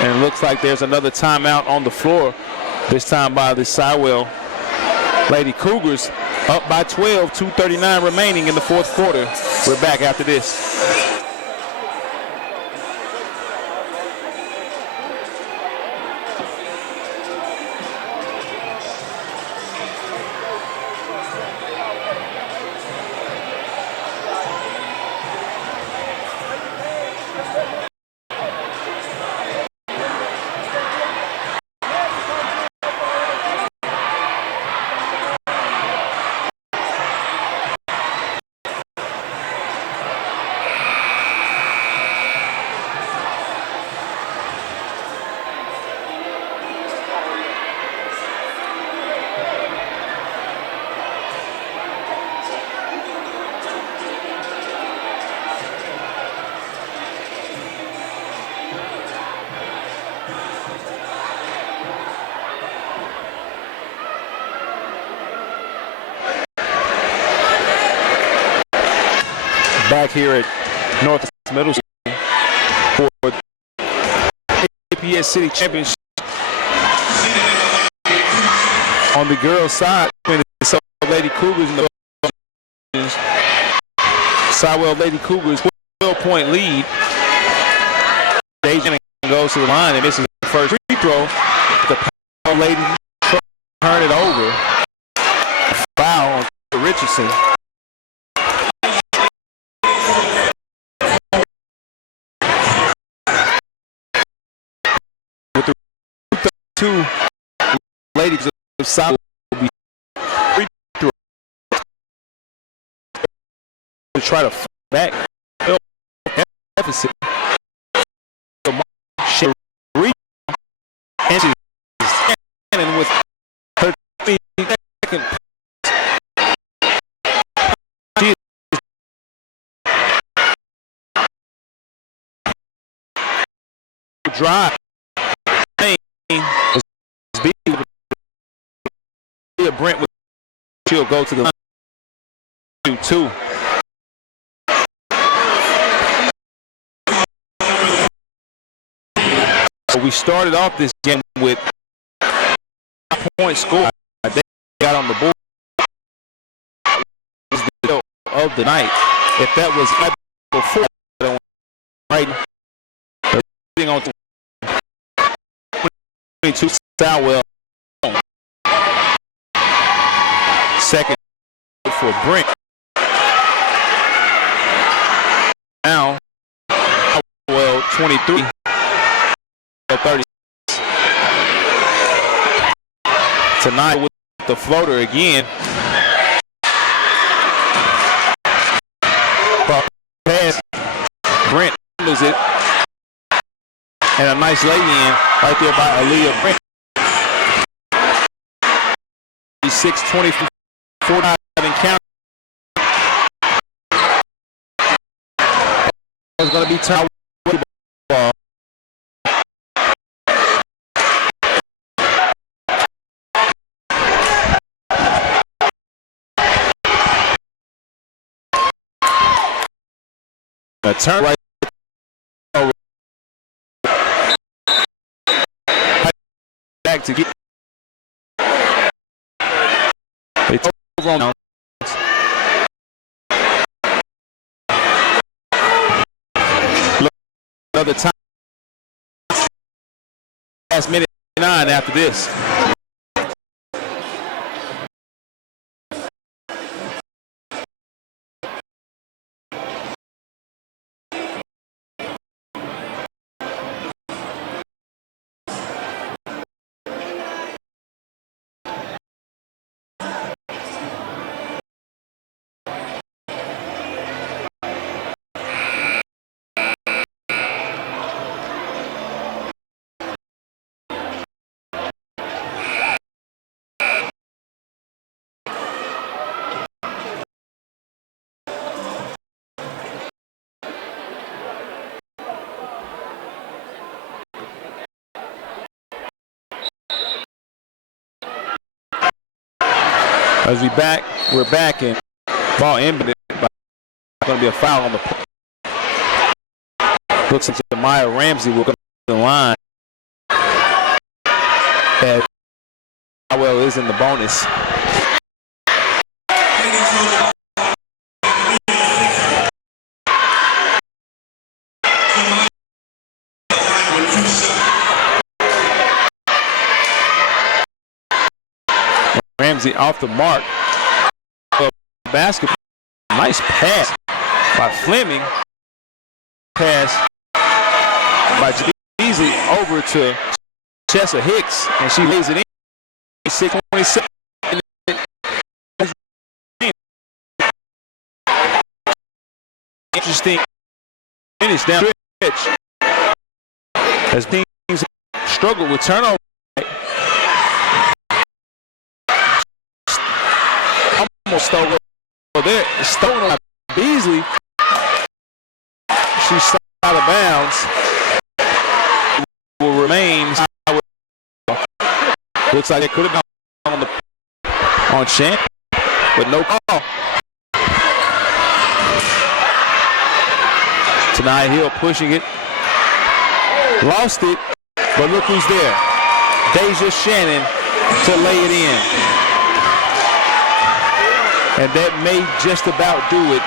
And it looks like there's another timeout on the floor, this time by the Siwell Lady Cougars, up by 12, 2:39 remaining in the fourth quarter. We're back after this. back here at North Middle School for JPS City Championship. On the girls' side, between the Siwell Lady Cougars and the Siwell Lady Cougars, 12-point lead. Dejan goes to the line and misses the first free throw. The Powell Lady turn it over. Foul on Richardson. With the two ladies of Siwell will be free throw to try to back deficit. And she's standing with her 3-second drive. Brent, she'll go to the line. 2-2. So we started off this game with a point score. They got on the board. Was the deal of the night. If that was before, right? On 22, Siwell. Second for Brent. Now, well, 23. 30. Tonight with the floater again. Pass. Brent handles it. And a nice lay in right there by Aaliyah Brent. 6-24. 49 count. It's going to be time. A turn right over. Back to get. It's over on. Another time. Last minute 9 after this. As we're back and ball inbounded. Going to be a foul on the play. Looks like Maya Ramsey will go to the line. As Powell is in the bonus. Ramsey off the mark. Basketball. Nice pass by Fleming. Pass by Easy over to Chessa Hicks, and she lays it in. 6-27. Interesting finish down the pitch. As teams struggle with turnover. Almost stole there. Stolen by Beasley. She's out of bounds. Will remain. Looks like it could have been on Champ, but no call. Tania Hill pushing it. Lost it, but look who's there. Deja Shannon to lay it in. And that may just about do it.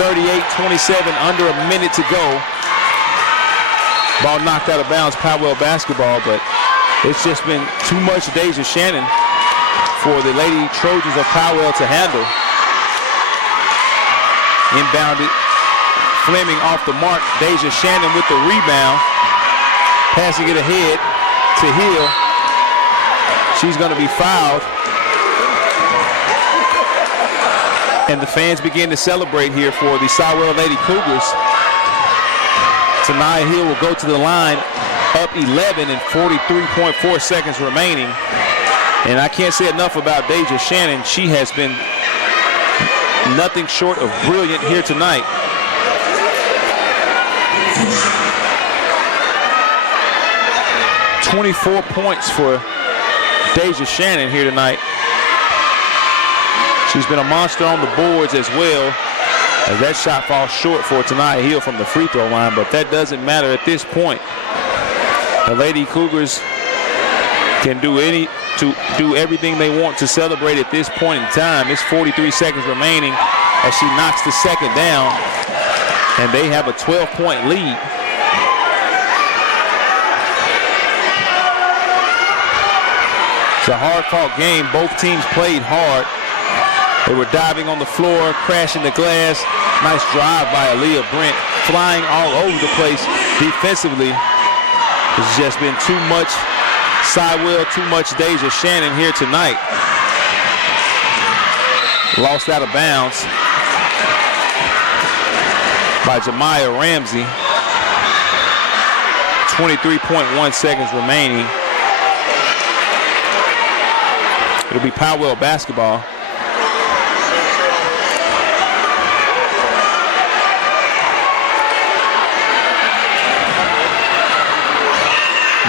38-27, under a minute to go. Ball knocked out of bounds, Powell basketball, but it's just been too much Deja Shannon for the Lady Trojans of Powell to handle. Inbounded, Fleming off the mark. Deja Shannon with the rebound. Passing it ahead to Hill. She's going to be fouled. And the fans begin to celebrate here for the Siwell Lady Cougars. Tania Hill will go to the line up 11 and 43.4 seconds remaining. And I can't say enough about Deja Shannon. She has been nothing short of brilliant here tonight. .24 points for Deja Shannon here tonight. She's been a monster on the boards as well, as that shot falls short for Tania Hill from the free throw line, but that doesn't matter at this point. The Lady Cougars can do everything they want to celebrate at this point in time. It's 43 seconds remaining as she knocks the second down, and they have a 12-point lead. It's a hard-fought game. Both teams played hard. They were diving on the floor, crashing the glass. Nice drive by Aaliyah Brent, flying all over the place defensively. It's just been too much Siwell, too much Deja Shannon here tonight. Lost out of bounds by Jemiah Ramsey. 23.1 seconds remaining. It'll be Powell basketball.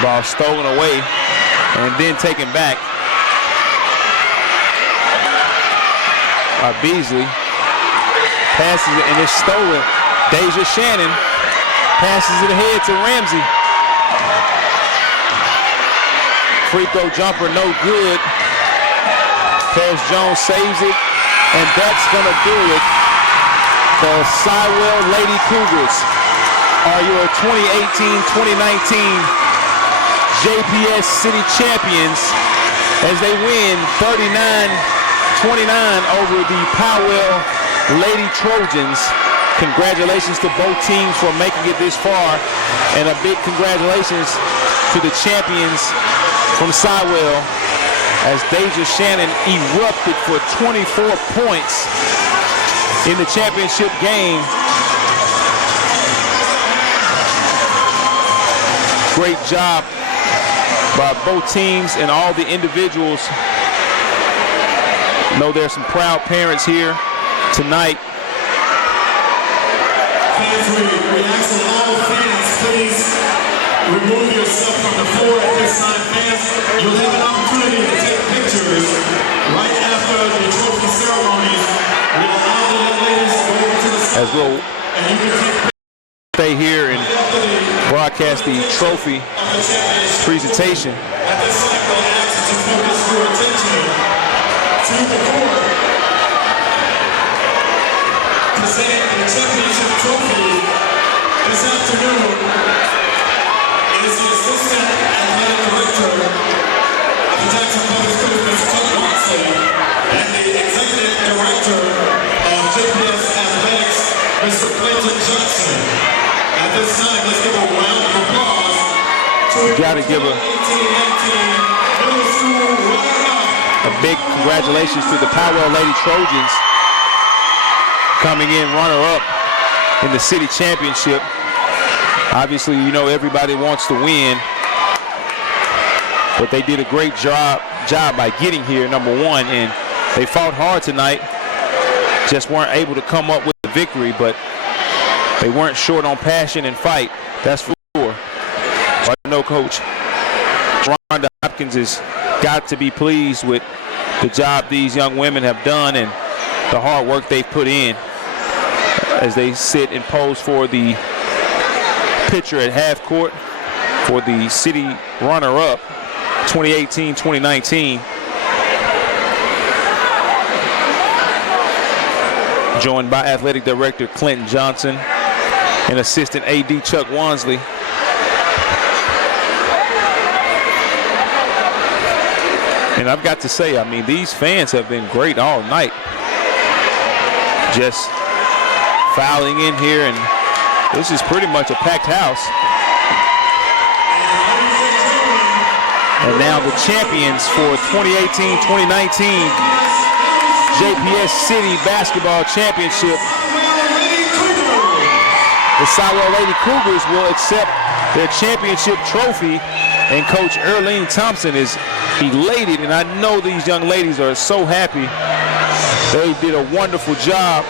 Ball stolen away and then taken back by Beasley. Passes it and it's stolen. Deja Shannon passes it ahead to Ramsey. Free throw jumper, no good. Paris Jones saves it, and that's going to do it. The Siwell Lady Cougars are your 2018-2019 JPS City Champions as they win 39-29 over the Powell Lady Trojans. Congratulations to both teams for making it this far, and a big congratulations to the champions from Siwell as Deja Shannon erupted for 24 points in the championship game. Great job by both teams and all the individuals. I know there's some proud parents here tonight. Fans, we ask all fans, please remove yourself from the floor at this time. Fans, you'll have an opportunity to take pictures right after the trophy ceremonies. We'll allow the young ladies to go over to the side. As we'll and you can take stay here and broadcast the trophy presentation. At this time, we'll ask that you focus your attention to the court. Presenting the championship trophy this afternoon is the Assistant Athletic Director of the Jackson Public Schools, Mr. Chuck Watson, and the Executive Director of JPS Athletics, Mr. Clayton Johnson. At this time, let's give a round of applause to the 2018-19 middle school runner-up. A big congratulations to the Powell Lady Trojans, coming in runner-up in the city championship. Obviously, you know everybody wants to win, but they did a great job by getting here, number one, and they fought hard tonight. Just weren't able to come up with the victory, but they weren't short on passion and fight, that's for sure. I know Coach Shurronda Hopkins has got to be pleased with the job these young women have done and the hard work they've put in as they sit and pose for the pitcher at half court for the city runner-up 2018-2019. Joined by Athletic Director Clinton Johnson and Assistant AD Chuck Wansley. And I've got to say, I mean, these fans have been great all night. Just filing in here, and this is pretty much a packed house. And now the champions for 2018-2019 JPS City Basketball Championship. The Siwell Lady Cougars will accept their championship trophy, and Coach Earlene Thompson is elated, and I know these young ladies are so happy. They did a wonderful job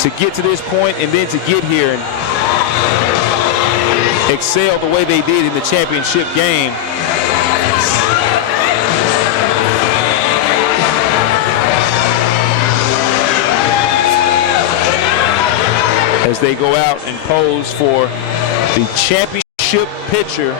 to get to this point and then to get here and excel the way they did in the championship game. As they go out and pose for the championship picture.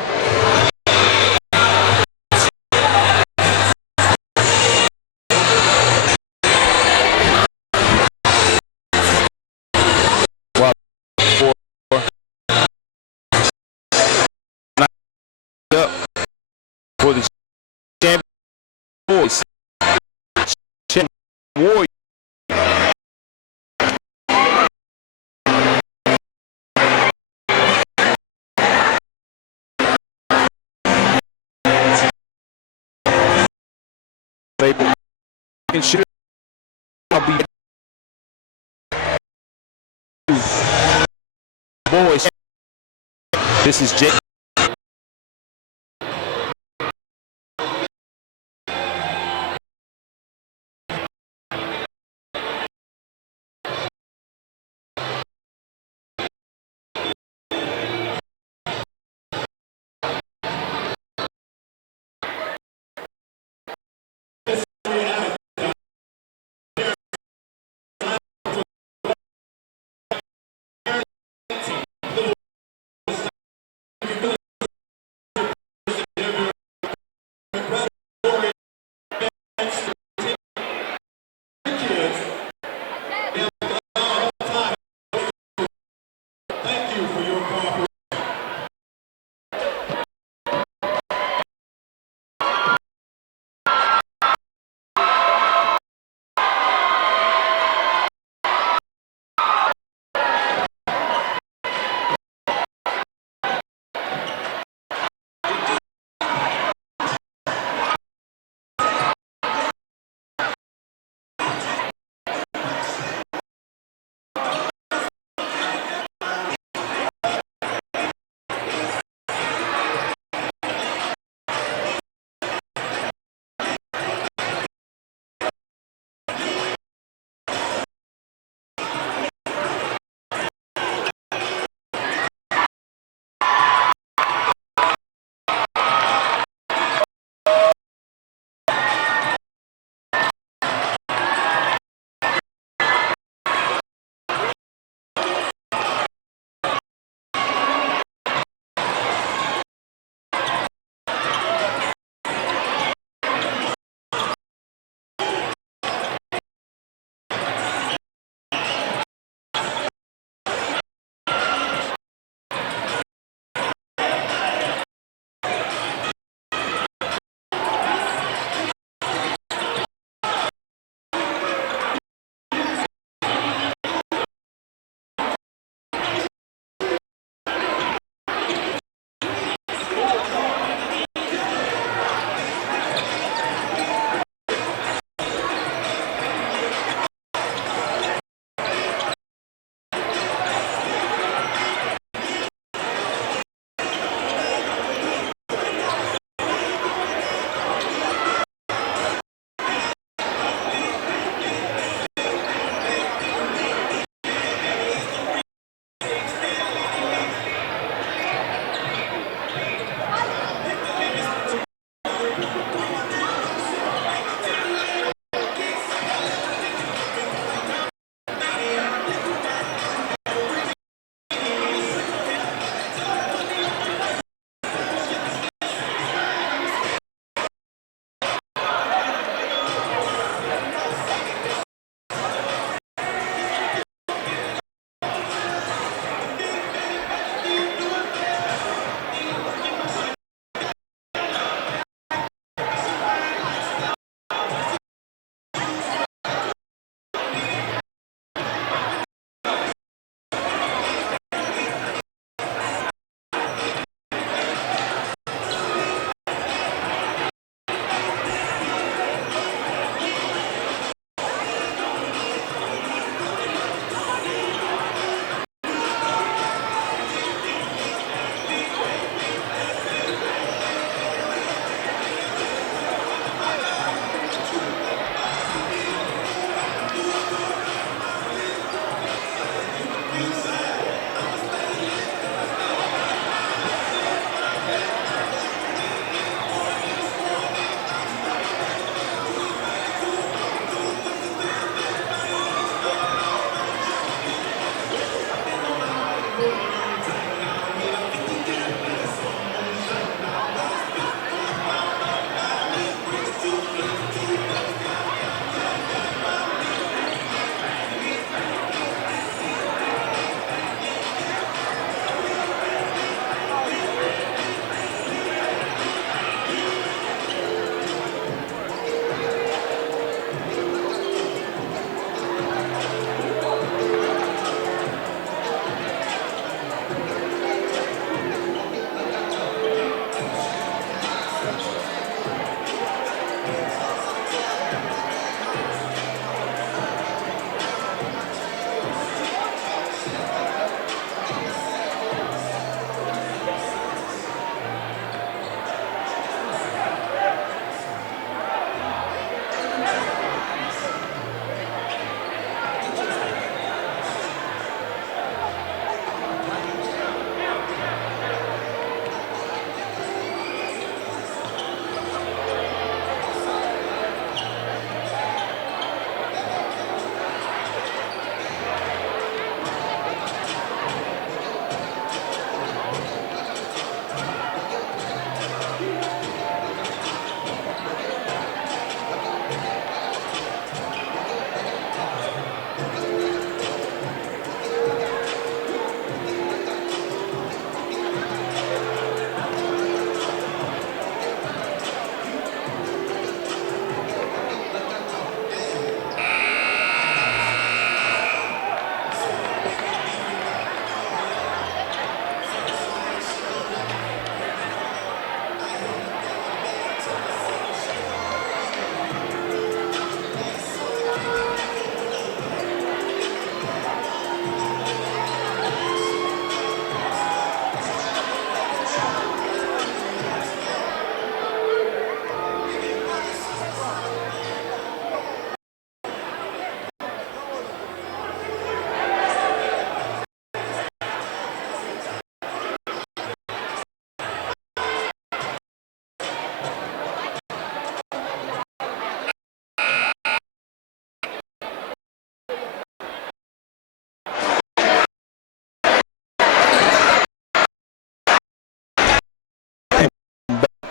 For the champion boys, Warriors. Should be boys. This is Jake.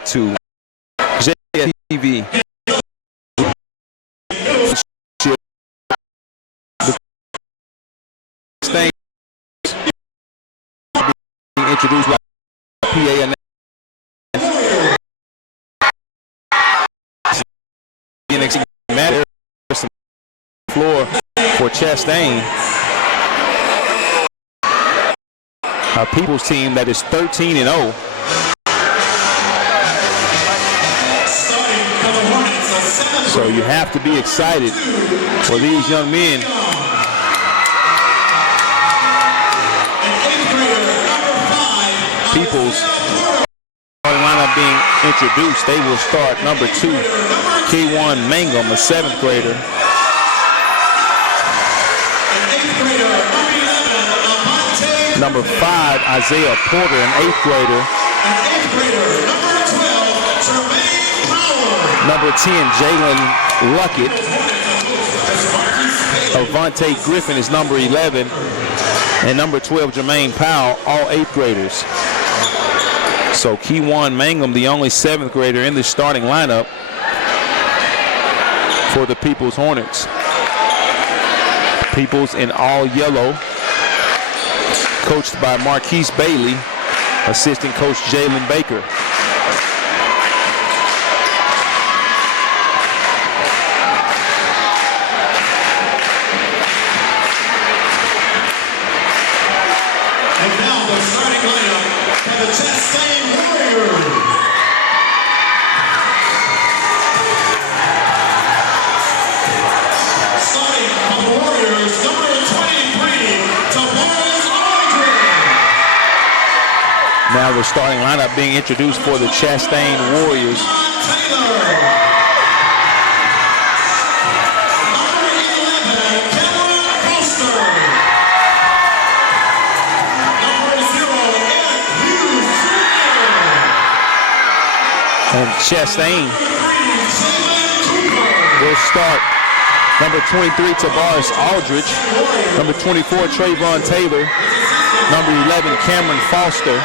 to JPS Chastain being introduced by PA matter floor for Chastain. A Peeples team that is 13-0. So you have to be excited for these young men. Peeples lineup being introduced. They will start number 2, K1 Mangum, a 7th grader. Number 5, Isaiah Porter, an 8th grader. Number 10, Jalen Luckett. Avante Griffin is number 11. And number 12, Jermaine Powell, all 8th graders. So K1 Mangum, the only 7th grader in the starting lineup for the Peeples Hornets. Peeples in all yellow, coached by Marquise Bailey, assistant coach Jalen Baker. And now the starting lineup for the Chastain Warriors. Starting for the Warriors, number 23, Tobias Aldridge. Now the starting lineup being introduced for the Chastain Warriors. And Chastain will start number 23, Tobias Aldridge, number 24, Trayvon Taylor, number 11, Cameron Foster,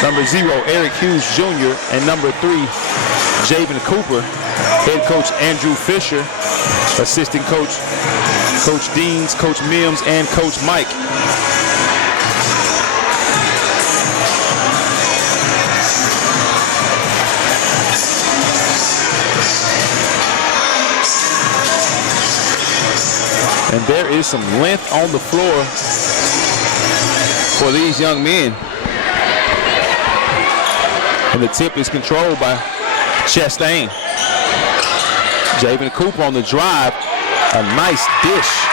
number 0, Eric Hughes Jr., and number 3, Javen Cooper. Head coach Andrew Fisher, assistant coach Coach Deans, Coach Mims, and Coach Mike. And there is some length on the floor for these young men. And the tip is controlled by Chastain. Javen Cooper on the drive. A nice dish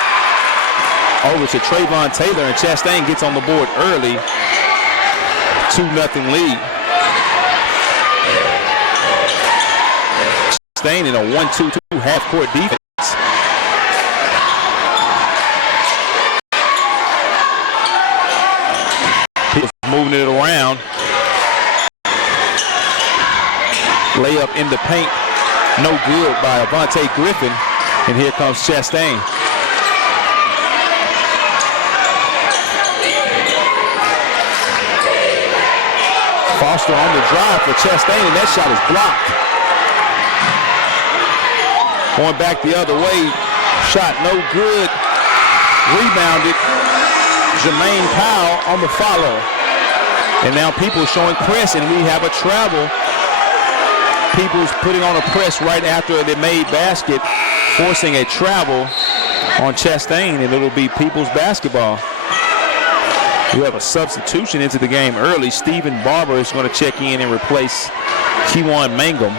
over to Trayvon Taylor, and Chastain gets on the board early. 2-0 lead. Chastain in a 1-2-2 half-court defense. Moving it around. Layup in the paint. No good by Avante Griffin. And here comes Chastain. Foster on the drive for Chastain, and that shot is blocked. Going back the other way. Shot no good. Rebounded. Jermaine Powell on the follow. And now Peeples showing press, and we have a travel. Peeples putting on a press right after the made basket, forcing a travel on Chastain, and it'll be Peeples basketball. We have a substitution into the game early. Stephen Barber is going to check in and replace K1 Mangum.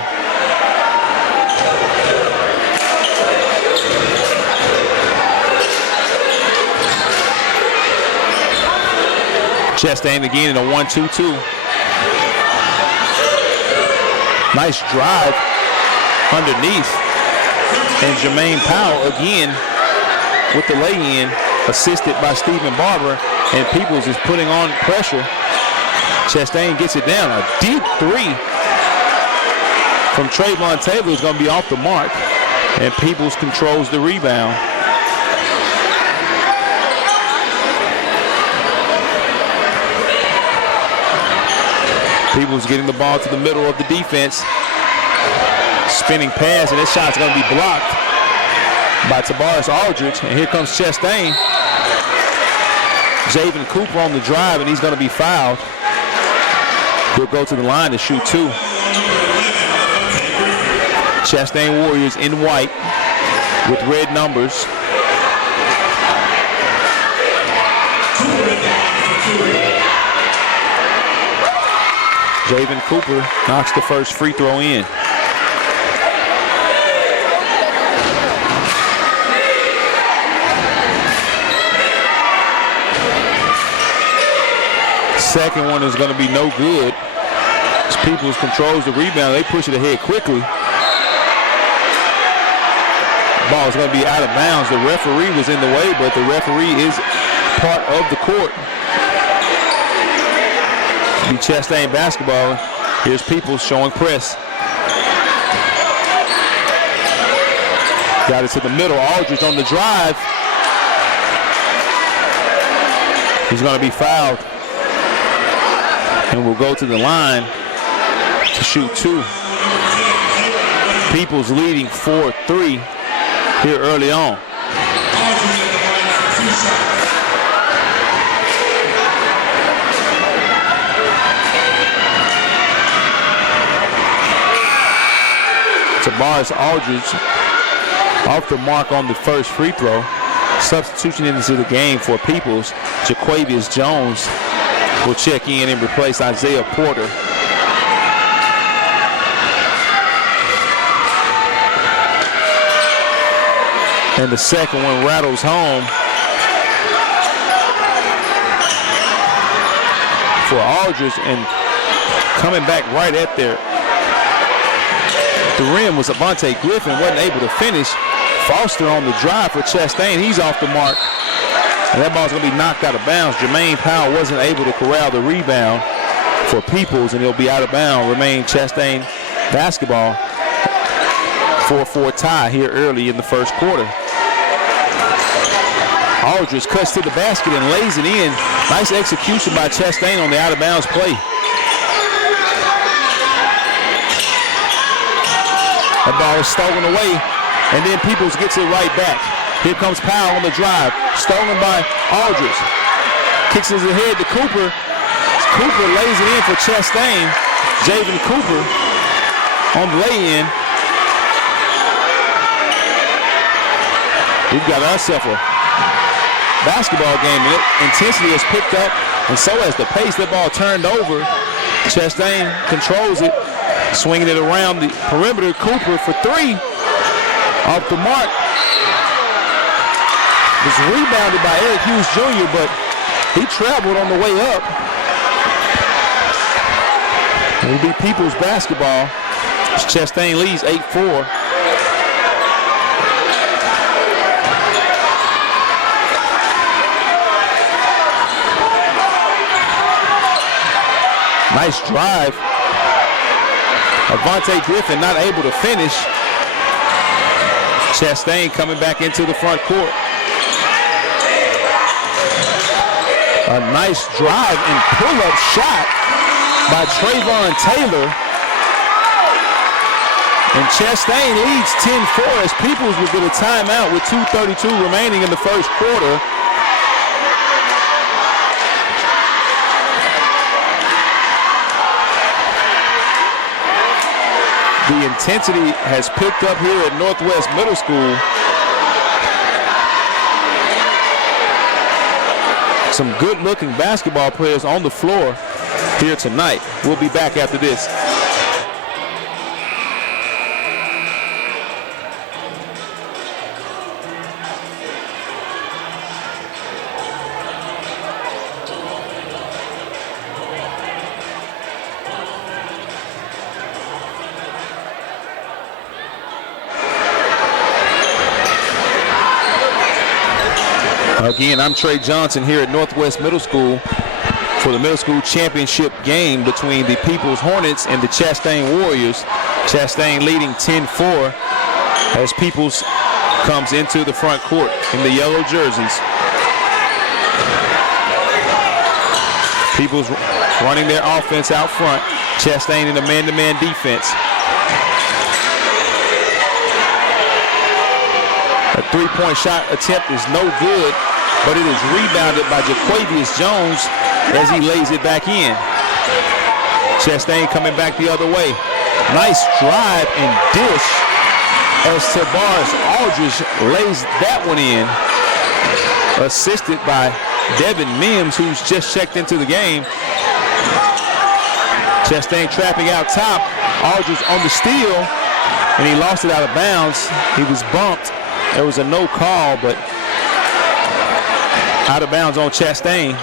Chastain again in a 1-2-2. Nice drive underneath. And Jermaine Powell again with the lay-in, assisted by Stephen Barber. And Peeples is putting on pressure. Chastain gets it down. A deep three from Trayvon Taylor is going to be off the mark. And Peeples controls the rebound. Peeples getting the ball to the middle of the defense. Spinning pass, and that shot's going to be blocked by Tavares Aldridge. And here comes Chastain. Javen Cooper on the drive, and he's going to be fouled. He'll go to the line to shoot 2. Chastain Warriors in white with red numbers. Javen Cooper knocks the first free throw in. Second one is going to be no good. As Peeples controls the rebound, they push it ahead quickly. Ball is going to be out of bounds. The referee was in the way, but the referee is part of the court. It'll be Chastain basketball. Here's Peeples showing press. Got it to the middle. Aldridge on the drive. He's going to be fouled. And will go to the line to shoot 2. Peeples leading 4-3 here early on. Tavares Aldridge off the mark on the first free throw. Substitution into the game for Peeples. Jaquavius Jones will check in and replace Isaiah Porter. And the second one rattles home for Aldridge, and coming back right at the rim was Avante Griffin, wasn't able to finish. Foster on the drive for Chastain, he's off the mark. And that ball's going to be knocked out of bounds. Jermaine Powell wasn't able to corral the rebound for Peeples, and he'll be out of bounds. Remain Chastain basketball. 4-4 tie here early in the first quarter. Aldridge cuts to the basket and lays it in. Nice execution by Chastain on the out of bounds play. That ball is stolen away, and then Peeples gets it right back. Here comes Powell on the drive. Stolen by Aldridge. Kicks it ahead to Cooper. Cooper lays it in for Chastain. Javen Cooper on the lay-in. We've got ourselves a basketball game. Intensity has picked up, and so has the pace. That ball turned over. Chastain controls it, swinging it around the perimeter. Cooper for 3. Off the mark. Was rebounded by Eric Hughes Jr., but he traveled on the way up. It'll be Peeples basketball. Chastain leads 8-4. Nice drive. Avante Griffin not able to finish. Chastain coming back into the front court. A nice drive and pull-up shot by Trayvon Taylor. And Chastain leads 10-4 as Peeples will get a timeout with 2:32 remaining in the first quarter. The intensity has picked up here at Northwest Middle School. Some good-looking basketball players on the floor here tonight. We'll be back after this. Again, I'm Trey Johnson here at Northwest Middle School for the middle school championship game between the Peeples Hornets and the Chastain Warriors. Chastain leading 10-4 as Peeples comes into the front court in the yellow jerseys. Peeples running their offense out front. Chastain in a man-to-man defense. A three-point shot attempt is no good, but it is rebounded by Jaquavius Jones as he lays it back in. Chastain coming back the other way. Nice drive and dish as Tavares Aldridge lays that one in. Assisted by Devin Mims, who's just checked into the game. Chastain trapping out top. Aldridge on the steal, and he lost it out of bounds. He was bumped. There was a no call, but out of bounds on Chastain.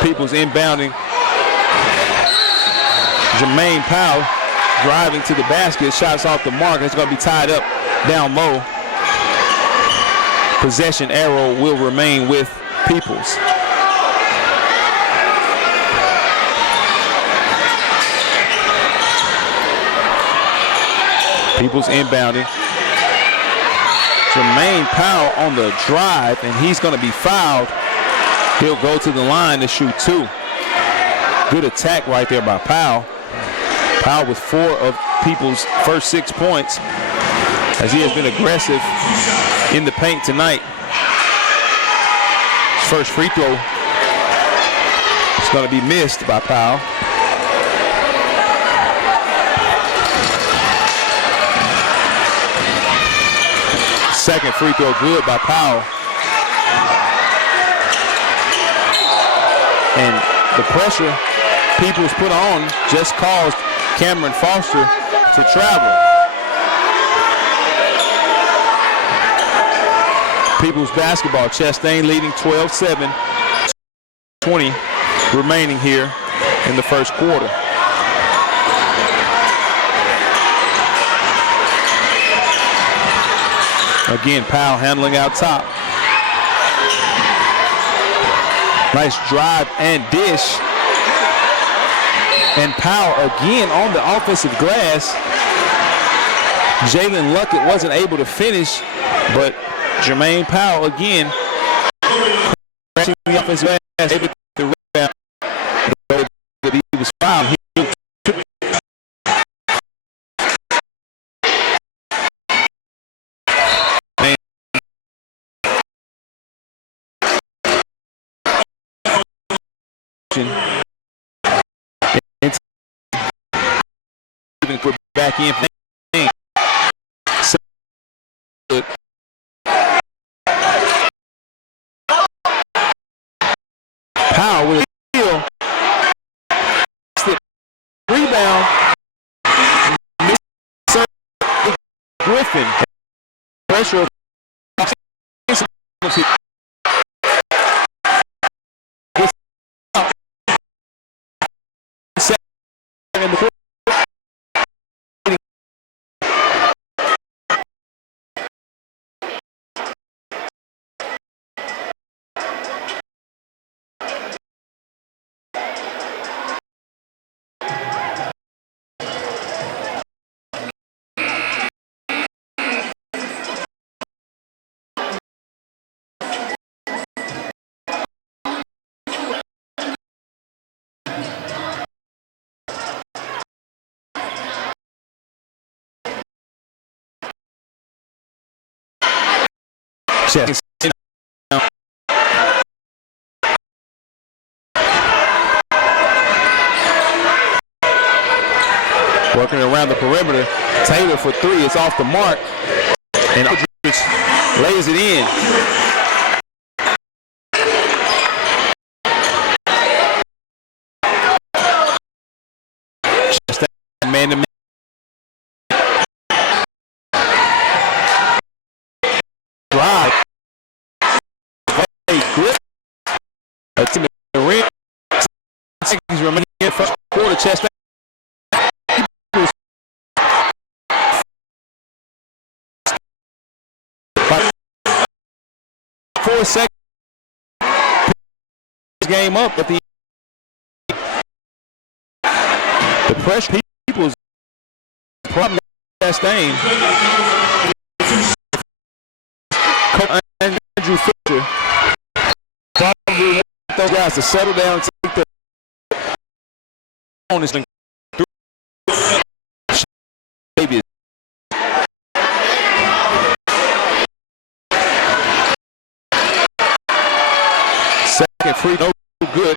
Peeples inbounding. Jermaine Powell driving to the basket. Shots off the mark. It's going to be tied up down low. Possession arrow will remain with Peeples. Peeples inbounding. Jermaine Powell on the drive, and he's going to be fouled. He'll go to the line to shoot two. Good attack right there by Powell. Powell with 4 of Peeples' first 6 points, as he has been aggressive in the paint tonight. His first free throw is going to be missed by Powell. Second free throw good by Powell. And the pressure Peeples put on just caused Cameron Foster to travel. Peeples basketball. Chastain leading 12-7. 20 remaining here in the first quarter. Again, Powell handling out top. Nice drive and dish. And Powell again on the offensive glass. Jalen Luckett wasn't able to finish, but Jermaine Powell again crashing the offensive glass, able to rebound. He was fouled. We're back in. Powell with a steal. Rebound. Griffin. Pressure. Working around the perimeter. Taylor for 3. It's off the mark. And Aldridge lays it in. Man to man. Drive. To the rim. Seconds remaining in first quarter. Chastain. 4 seconds. Game up at the pressure. People's problem. Chastain. those guys to settle down and take the on this thing. Second free throw, good.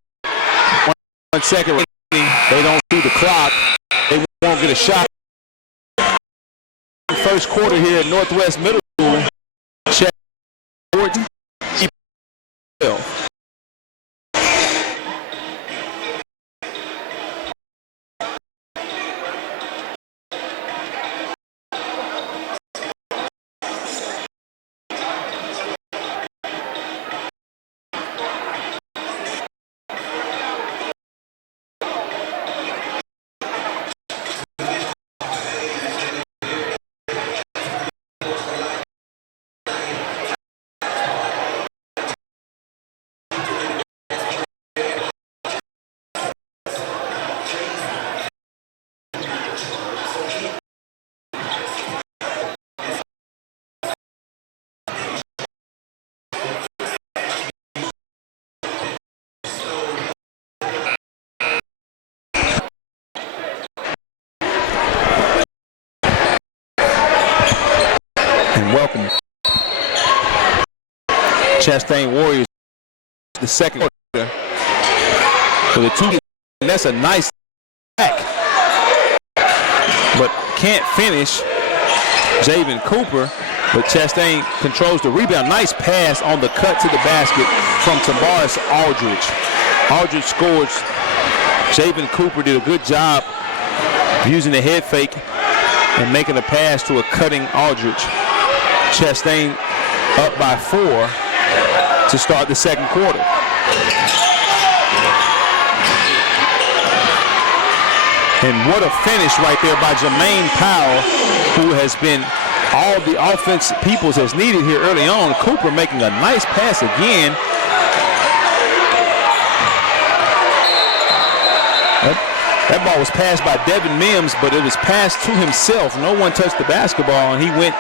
1 second remaining. They don't see the clock. They won't get a shot. First quarter here at Northwest Middle School. Check 14. Welcome, Chastain Warriors, the second quarter for the two. And that's a nice back, but can't finish. Javen Cooper, but Chastain controls the rebound. Nice pass on the cut to the basket from Tavares Aldridge. Aldridge scores. Javen Cooper did a good job using the head fake and making a pass to a cutting Aldridge. Chastain up by 4 to start the second quarter. And what a finish right there by Jermaine Powell, who has been all the offense Peeples has needed here early on. Cooper making a nice pass again. That ball was passed by Devin Mims, but it was passed to himself. No one touched the basketball, and he went,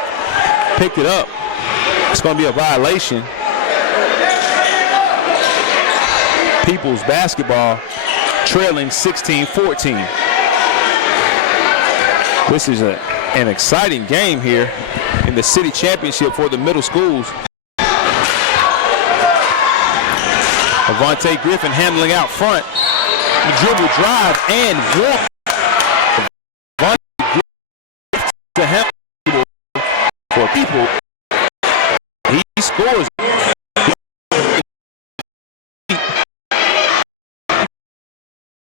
picked it up. It's going to be a violation. Peeples basketball trailing 16-14. This is an exciting game here in the city championship for the middle schools. Avante Griffin handling out front. Dribble drive and walk. Avante Griffin to handle for People. He scores.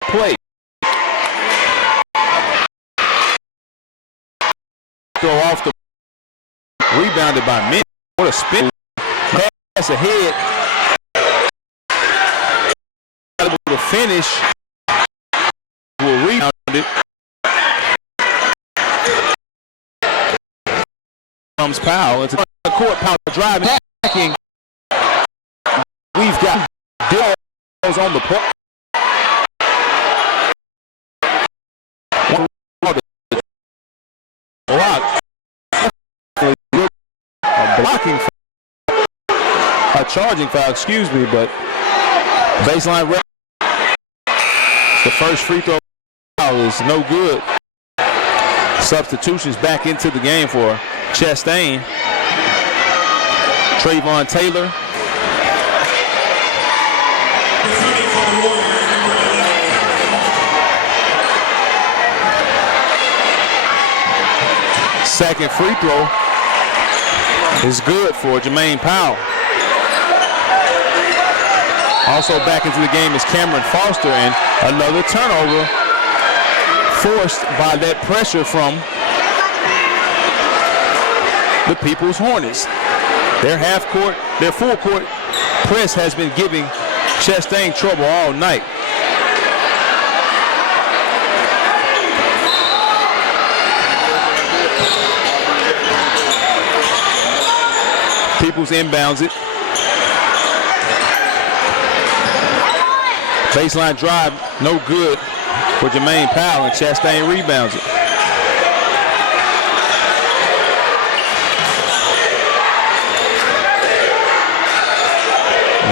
Play. Throw off the rebounded by Min. What a spin. Pass ahead. Able to finish. Will rebound it. Comes Powell into the court. Powell driving, backing. We've got Dills on the play. Block. A blocking foul. A charging foul, excuse me, but baseline rep. The first free throw foul is no good. Substitutions back into the game for Chastain. Trayvon Taylor. Second free throw is good for Jermaine Powell. Also back into the game is Cameron Foster, and another turnover forced by that pressure from the People's Hornets. Their half court, their full court press has been giving Chastain trouble all night. Peoples inbounds it. Baseline drive, no good for Jermaine Powell, and Chastain rebounds it.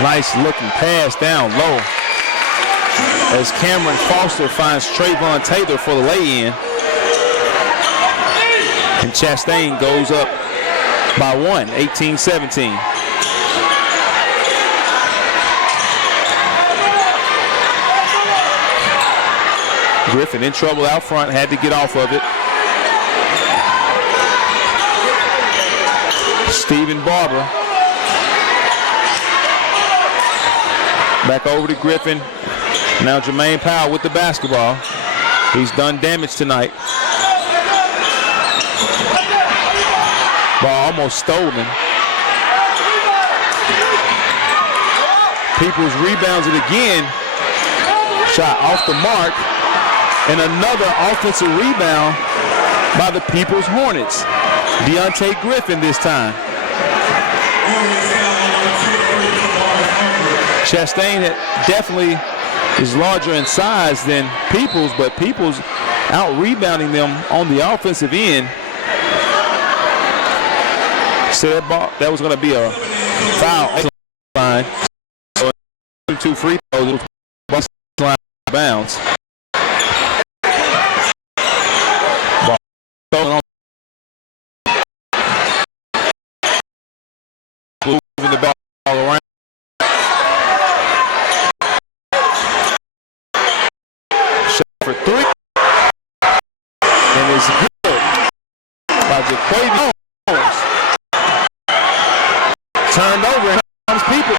Nice looking pass down low as Cameron Foster finds Trayvon Taylor for the lay-in. And Chastain goes up by 1, 18-17. Griffin in trouble out front, had to get off of it. Stephen Barber. Back over to Griffin. Now Jermaine Powell with the basketball. He's done damage tonight. Ball almost stolen. Peeples rebounds it again. Shot off the mark. And another offensive rebound by the Peeples Hornets. Deontay Griffin this time. Chastain definitely is larger in size than Peeples, but Peeples out-rebounding them on the offensive end. So that was going to be a foul line. So 2 free throws, bust line bounds. Moving the ball around. Shot for 3. And it's good by Jaquavion Jones. Turned over and comes Peeples.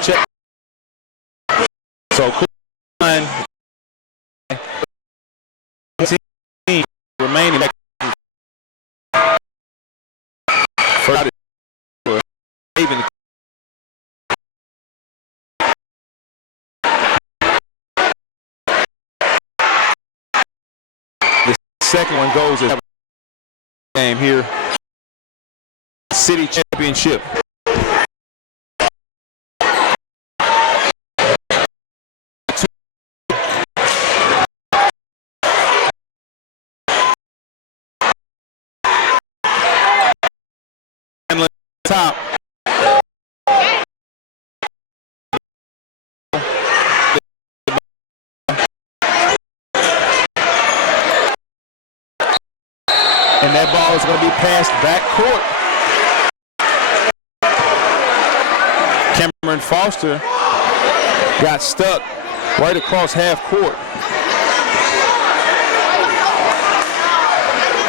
Check. So line remaining back for even the second one goes as game here. City championship. Top. And that ball is going to be passed back court. Cameron Foster got stuck right across half court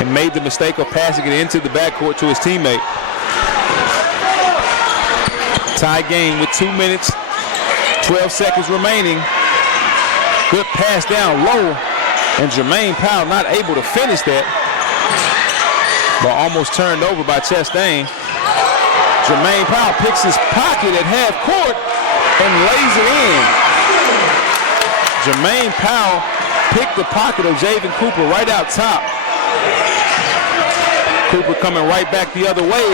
and made the mistake of passing it into the backcourt to his teammate. Tie game with 2 minutes, 12 seconds remaining. Good pass down low, and Jermaine Powell not able to finish that. Ball almost turned over by Chastain. Jermaine Powell picks his pocket at half court and lays it in. Jermaine Powell picked the pocket of Javen Cooper right out top. Cooper coming right back the other way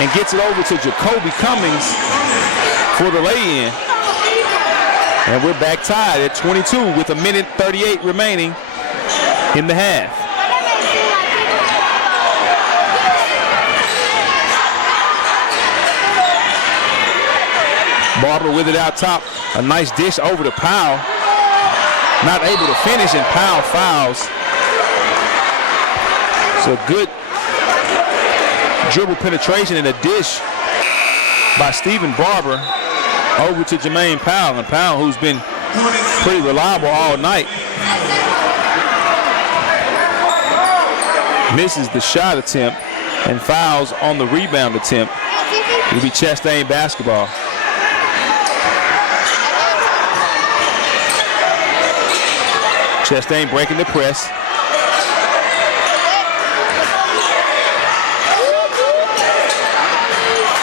and gets it over to Jacoby Cummings for the lay-in. And we're back tied at 22 with 1:38 remaining in the half. Barber with it out top. A nice dish over to Powell. Not able to finish, and Powell fouls. So good dribble penetration and a dish by Stephen Barber over to Jermaine Powell. And Powell, who's been pretty reliable all night, misses the shot attempt and fouls on the rebound attempt. It'll be Chastain basketball. Chastain breaking the press.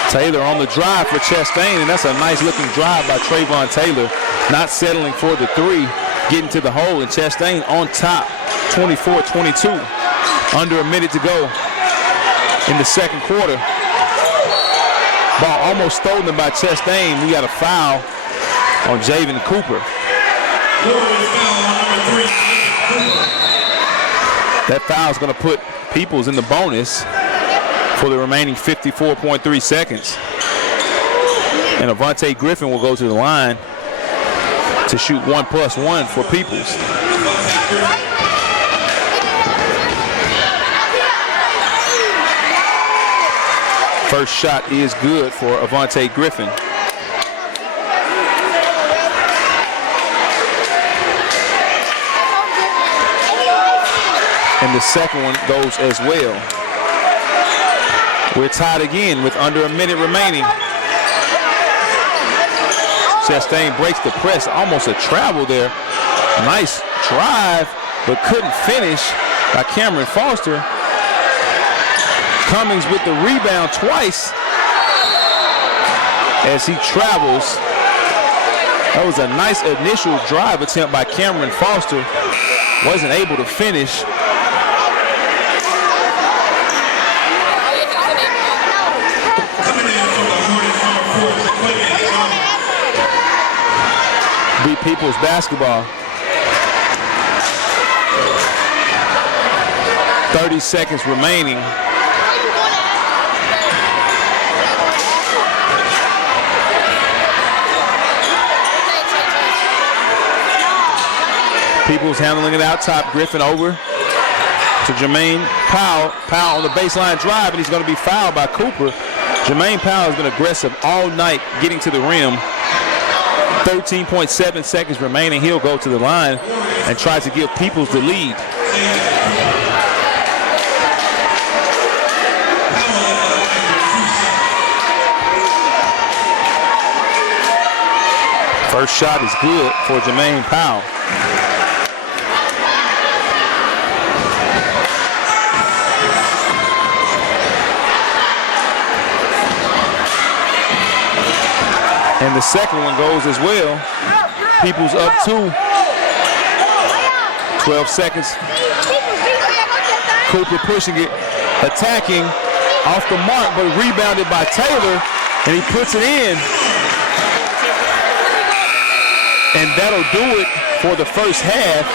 Taylor on the drive for Chastain, and that's a nice looking drive by Trayvon Taylor, not settling for the three, getting to the hole, and Chastain on top, 24-22, under a minute to go in the second quarter. Ball almost stolen by Chastain. We got a foul on Javen Cooper. That foul is going to put Peeples in the bonus for the remaining 54.3 seconds. And Avante Griffin will go to the line to shoot 1+1 for Peeples. First shot is good for Avante Griffin. And the second one goes as well. We're tied again with under a minute remaining. Chastain breaks the press, almost a travel there. Nice drive, but couldn't finish by Cameron Foster. Cummings with the rebound twice as he travels. That was a nice initial drive attempt by Cameron Foster. Wasn't able to finish. Beat Peeples basketball. 30 seconds remaining. Peeples handling it out top. Griffin over to Jermaine Powell. Powell on the baseline drive, and he's going to be fouled by Cooper. Jermaine Powell has been aggressive all night getting to the rim. 13.7 seconds remaining. He'll go to the line and try to give Peeples the lead. First shot is good for Jermaine Powell. And the second one goes as well. Peeples up 2. 12 seconds. Cooper pushing it, attacking, off the mark, but rebounded by Taylor, and he puts it in. And that'll do it for the first half.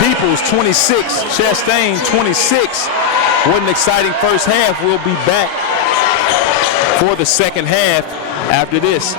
Peeples 26, Chastain 26. What an exciting first half. We'll be back for the second half after this.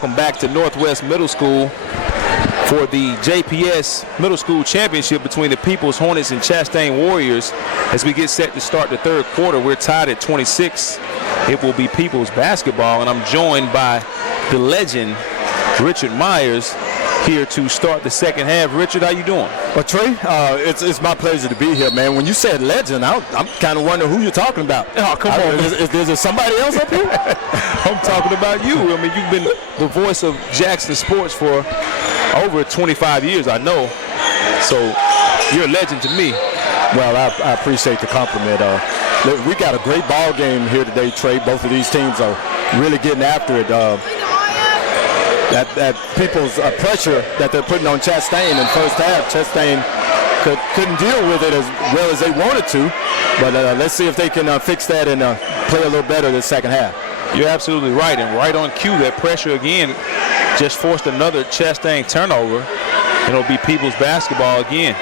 Welcome back to Northwest Middle School for the JPS Middle School Championship between the Peeples Hornets and Chastain Warriors. As we get set to start the third quarter, we're tied at 26. It will be Peeples basketball, and I'm joined by the legend, Richard Myers, here to start the second half. Richard, how you doing? Well, Trey, it's my pleasure to be here, man. When you said legend, I'm kind of wondering who you're talking about. Oh, come on. Is there somebody else up here? I'm talking about you. I mean, you've been the voice of Jackson sports for over 25 years, I know. So you're a legend to me. Well, I appreciate the compliment. Look, we got a great ball game here today, Trey. Both of these teams are really getting after it. That people's pressure that they're putting on Chastain in first half, Chastain couldn't deal with it as well as they wanted to. But let's see if they can fix that and play a little better this second half. You're absolutely right, and right on cue, that pressure again just forced another Chastain turnover, and it'll be Peeples basketball again.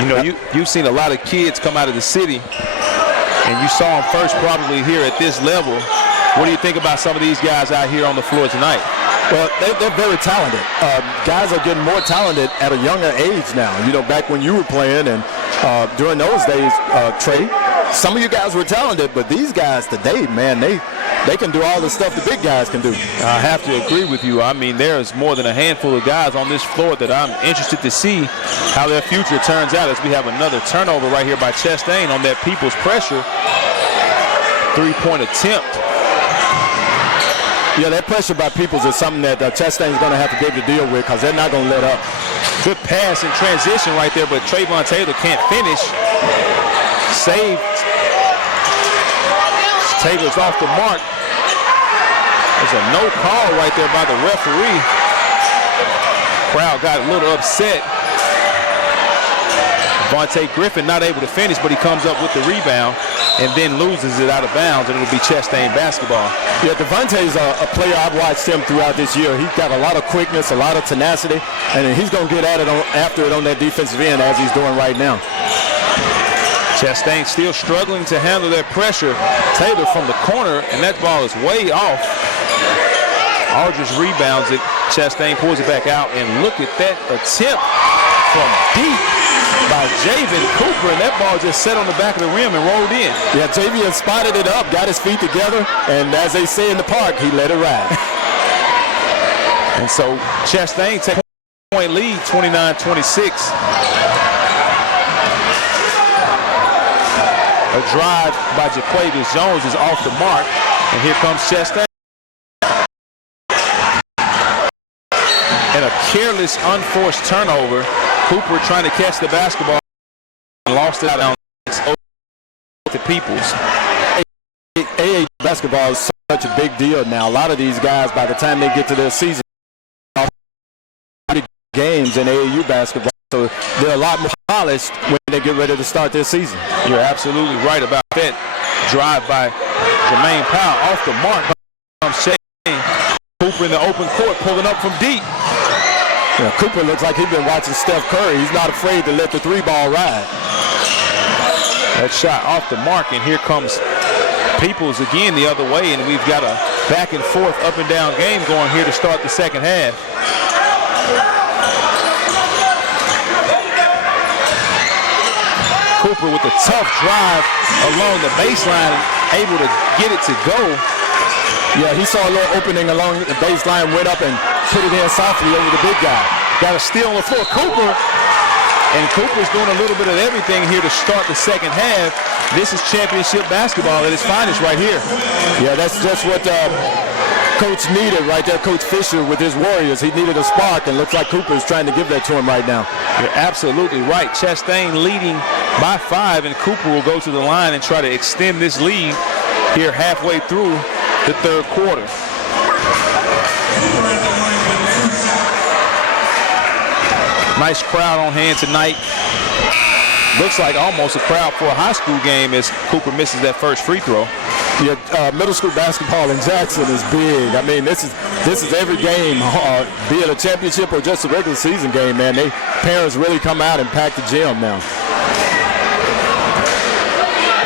You know, you've seen a lot of kids come out of the city, and you saw them first probably here at this level. What do you think about some of these guys out here on the floor tonight? Well, they're very talented. Guys are getting more talented at a younger age now. You know, back when you were playing and during those days, Trey, some of you guys were talented, but these guys today, man, they can do all the stuff the big guys can do. I have to agree with you. I mean, there's more than a handful of guys on this floor that I'm interested to see how their future turns out as we have another turnover right here by Chastain on that Peeples pressure. Three-point attempt. Yeah, that pressure by Peeples is something that Chastain's going to have to be able to deal with because they're not going to let up. Good pass in transition right there, but Trayvon Taylor can't finish. Saved. Taylor's off the mark. There's a no call right there by the referee. Crowd got a little upset. Vontae Griffin not able to finish, but he comes up with the rebound and then loses it out of bounds, and it'll be Chastain basketball. Yeah, Devontae's a player. I've watched him throughout this year. He's got a lot of quickness, a lot of tenacity, and he's going to get at it after it on that defensive end as he's doing right now. Chastain still struggling to handle that pressure. Taylor from the corner, and that ball is way off. Aldridge rebounds it. Chastain pulls it back out, and look at that attempt from deep by Javen Cooper, and that ball just set on the back of the rim and rolled in. Yeah, Javian spotted it up, got his feet together, and as they say in the park, he let it ride. And so Chastain takes a point lead, 29-26. A drive by Jaquavius Jones is off the mark, and here comes Chastain. And a careless, unforced turnover. Cooper trying to catch the basketball and lost it out to Peeples. AA basketball is such a big deal now. A lot of these guys, by the time they get to their season, games in AAU basketball, so they're a lot more polished when they get ready to start their season. You're absolutely right about that. Drive by Jermaine Powell off the mark. Cooper in the open court pulling up from deep. Yeah, Cooper looks like he's been watching Steph Curry. He's not afraid to let the three ball ride. That shot off the mark, and here comes Peeples again the other way, and we've got a back and forth, up and down game going here to start the second half. Cooper with a tough drive along the baseline, able to get it to go. Yeah, he saw a little opening along the baseline, went up and put it in softly over the big guy. Got a steal on the floor. Cooper, and Cooper's doing a little bit of everything here to start the second half. This is championship basketball at its finest right here. Yeah, that's just what Coach needed right there, Coach Fisher with his Warriors. He needed a spark, and looks like Cooper's trying to give that to him right now. You're absolutely right. Chastain leading by 5, and Cooper will go to the line and try to extend this lead here halfway through the third quarter. Nice crowd on hand tonight. Looks like almost a crowd for a high school game as Cooper misses that first free throw. Yeah, middle school basketball in Jackson is big. I mean, this is every game, be it a championship or just a regular season game, man. Parents really come out and pack the gym now.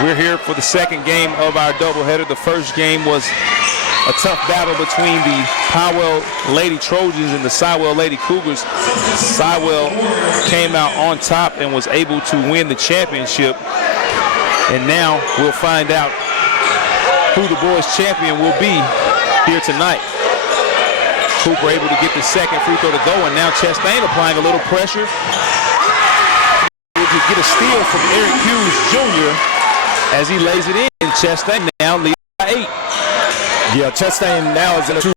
We're here for the second game of our doubleheader. The first game was a tough battle between the Powell Lady Trojans and the Siwell Lady Cougars. Siwell came out on top and was able to win the championship. And now we'll find out who the boys champion will be here tonight. Cooper able to get the second free throw to go, and now Chastain applying a little pressure. Able to get a steal from Eric Hughes Jr. as he lays it in. Chastain now leads by 8. Yeah, Chastain now is in a true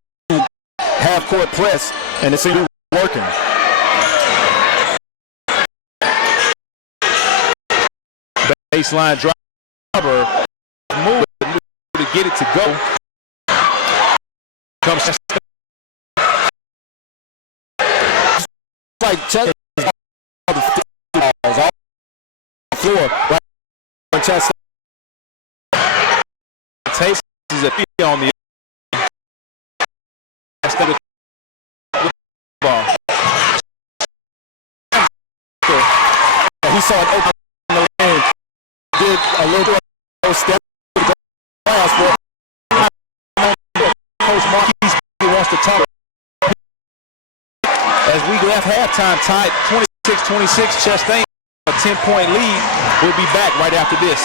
half-court press, and it's working. Baseline driver, move to get it to go. Comes like Chastain off the floor right on Chastain. Taste is a feet on the ball. He saw it open in the lane. Did a little step to the glass for Coach Marquise Bailey wants to talk. As we left halftime tied 26-26, Chastain, a 10-point lead. We'll be back right after this.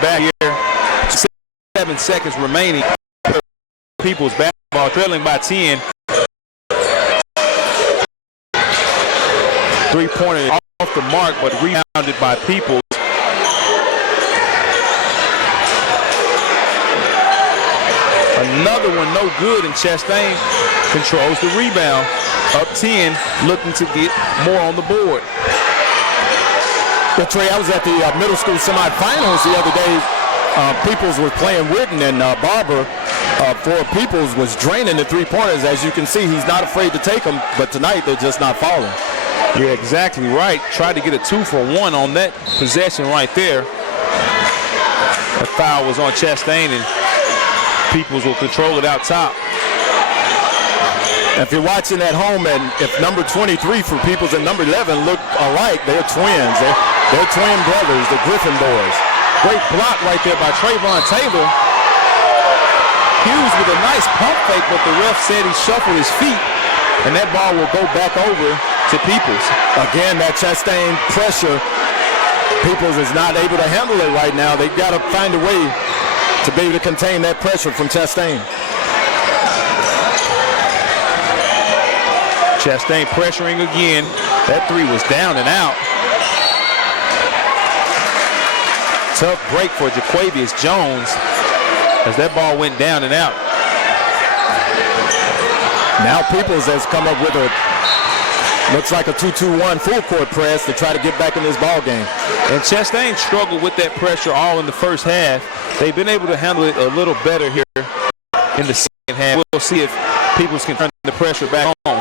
Back here, 7 seconds remaining. Peeples basketball trailing by 10. 3-pointer off the mark, but rebounded by Peeples. Another one no good, and Chastain controls the rebound. Up 10, looking to get more on the board. Well, Trey, I was at the middle school semifinals the other day. Peeples was playing Witten, and Barber for Peeples was draining the three-pointers. As you can see, he's not afraid to take them, but tonight they're just not falling. Yeah, exactly right. Tried to get a 2-for-1 on that possession right there. The foul was on Chastain, and Peeples will control it out top. If you're watching at home, and if number 23 for Peeples and number 11 look alike, they're twins. They're twin brothers, the Griffin boys. Great block right there by Trayvon Taylor. Hughes with a nice pump fake, but the ref said he shuffled his feet, and that ball will go back over to Peeples. Again, that Chastain pressure, Peeples is not able to handle it right now. They've got to find a way to be able to contain that pressure from Chastain. Chastain pressuring again. That 3 was down and out. Tough break for Jaquavius Jones as that ball went down and out. Now Peeples has come up with a, looks like a 2-2-1 full court press to try to get back in this ball game. And Chastain struggled with that pressure all in the first half. They've been able to handle it a little better here in the second half. We'll see if Peeples can turn the pressure back on.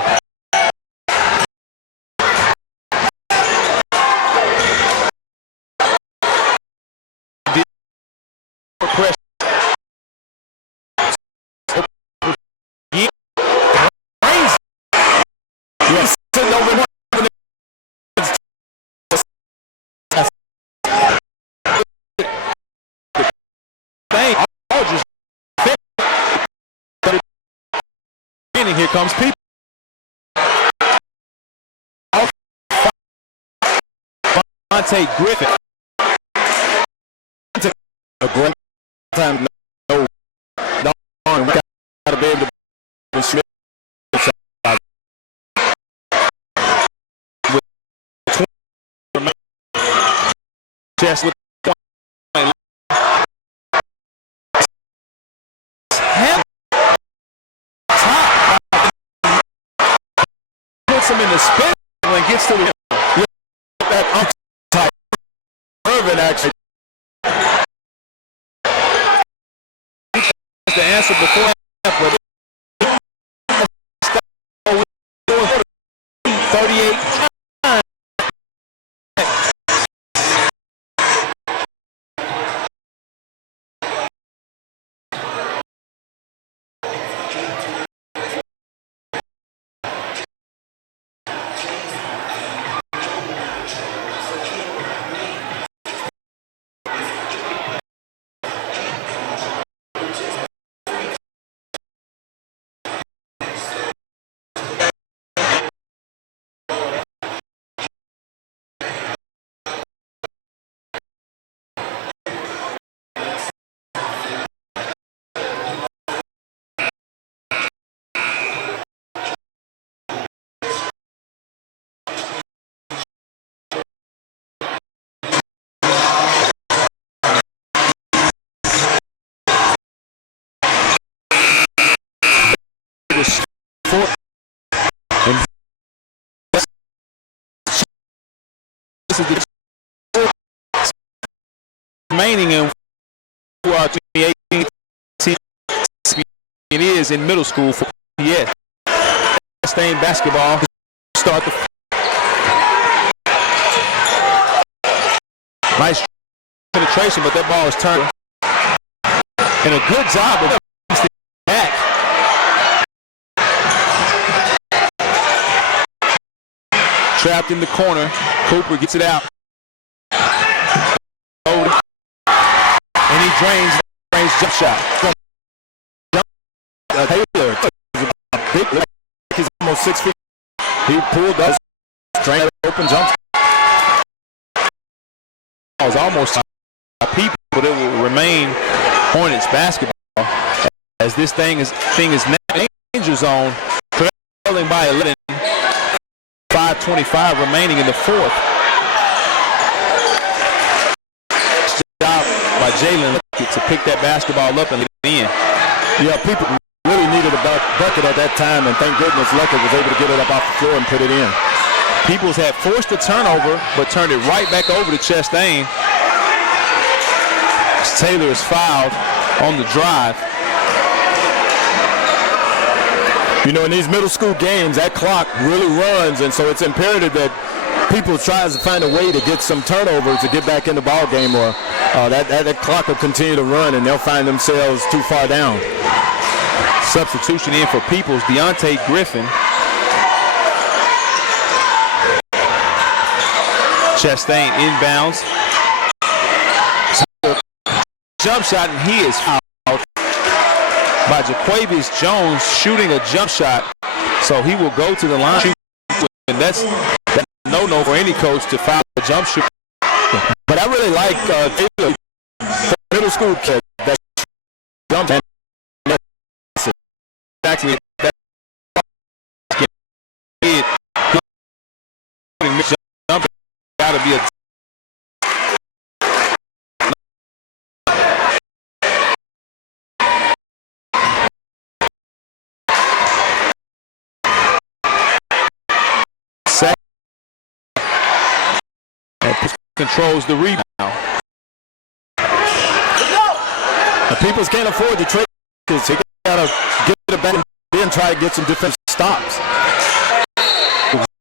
Here comes Peeples. Griffin. A great time. No, we got to be able to just with him in the spin when it gets to the that Untitled Irvin actually. The answer before half, but 38. Remaining in 2018, it is in middle school for JPS. Chastain basketball start the nice penetration, but that ball is turned. And a good job of back. Trapped in the corner. Cooper gets it out. And he drains jump shot. Taylor, he's almost 6 feet. He pulled up, drained open jump. It was almost a Peeples, but it will remain Hornets basketball as this thing is now in danger zone, trailing by 11. 5:25 remaining in the fourth. Job by Jalen to pick that basketball up and get it in. Yeah, people really needed a bucket at that time, and thank goodness Luckett was able to get it up off the floor and put it in. Peeples had forced the turnover, but turned it right back over to Chastain. Taylor is fouled on the drive. You know, in these middle school games, that clock really runs, and so it's imperative that people tries to find a way to get some turnovers to get back in the ball game, or that clock will continue to run, and they'll find themselves too far down. Substitution in for Peeples, Deontay Griffin. Chastain inbounds. Jump shot, and he is fouled by Jaquavius Jones shooting a jump shot. So he will go to the line. And that's no for any coach to foul a jump shot. But I really like Taylor, middle school kid that jump and actually that jump got to be a controls the rebound. The Peeples can't afford to trade because he got to get it back and then try to get some defensive stops.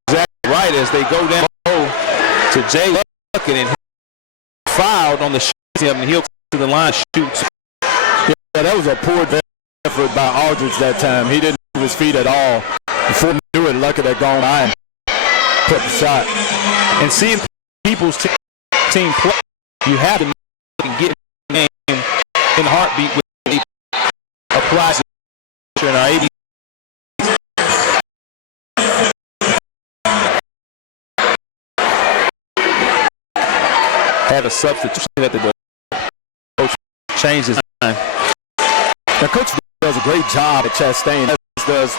Exactly right, as they go down to Jay Luckett and fouled on the shot, and he'll to the line shoots. Yeah, that was a poor effort by Aldridge that time. He didn't move his feet at all. Before he knew it, Luckett had gone by and put the shot. And seeing Peeples team play, you have to get the game in a heartbeat with the applies in our 80. Had a substitution that the coach changed his mind. The coach does a great job at Chastain, as does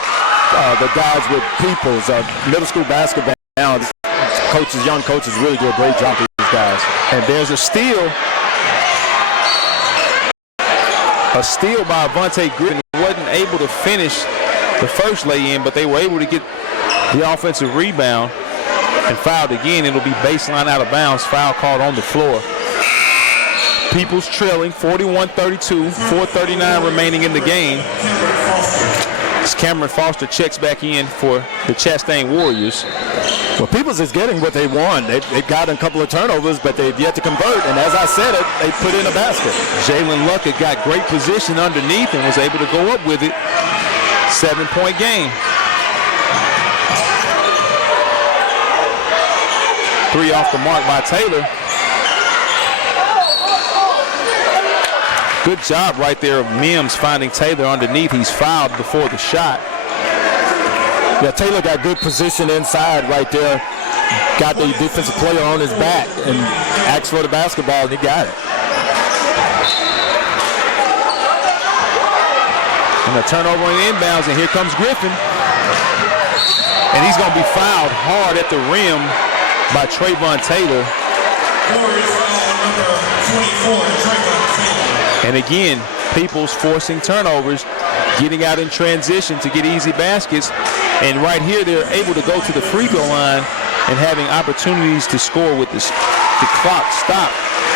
the guys with Peeples, middle school basketball. Now, young coaches really do a great job with these guys. And there's a steal by Avante Griffin. Wasn't able to finish the first lay-in, but they were able to get the offensive rebound and fouled again. It'll be baseline out of bounds, foul called on the floor. Peeples trailing 41-32, 4:39 remaining in the game. As Cameron Foster checks back in for the Chastain Warriors. Well, Peeples is getting what they want. They've gotten a couple of turnovers, but they've yet to convert. And as I said it, they put in a basket. Jalen Luckett got great position underneath and was able to go up with it. 7-point game. 3 off the mark by Taylor. Good job right there of Mims finding Taylor underneath. He's fouled before the shot. Yeah, Taylor got good position inside right there. Got the defensive player on his back and asked for the basketball, and he got it. And a turnover on the inbounds, and here comes Griffin. And he's going to be fouled hard at the rim by Trayvon Taylor. And again, Peeples forcing turnovers, getting out in transition to get easy baskets. And right here, they're able to go to the free throw line and having opportunities to score with the clock stopped.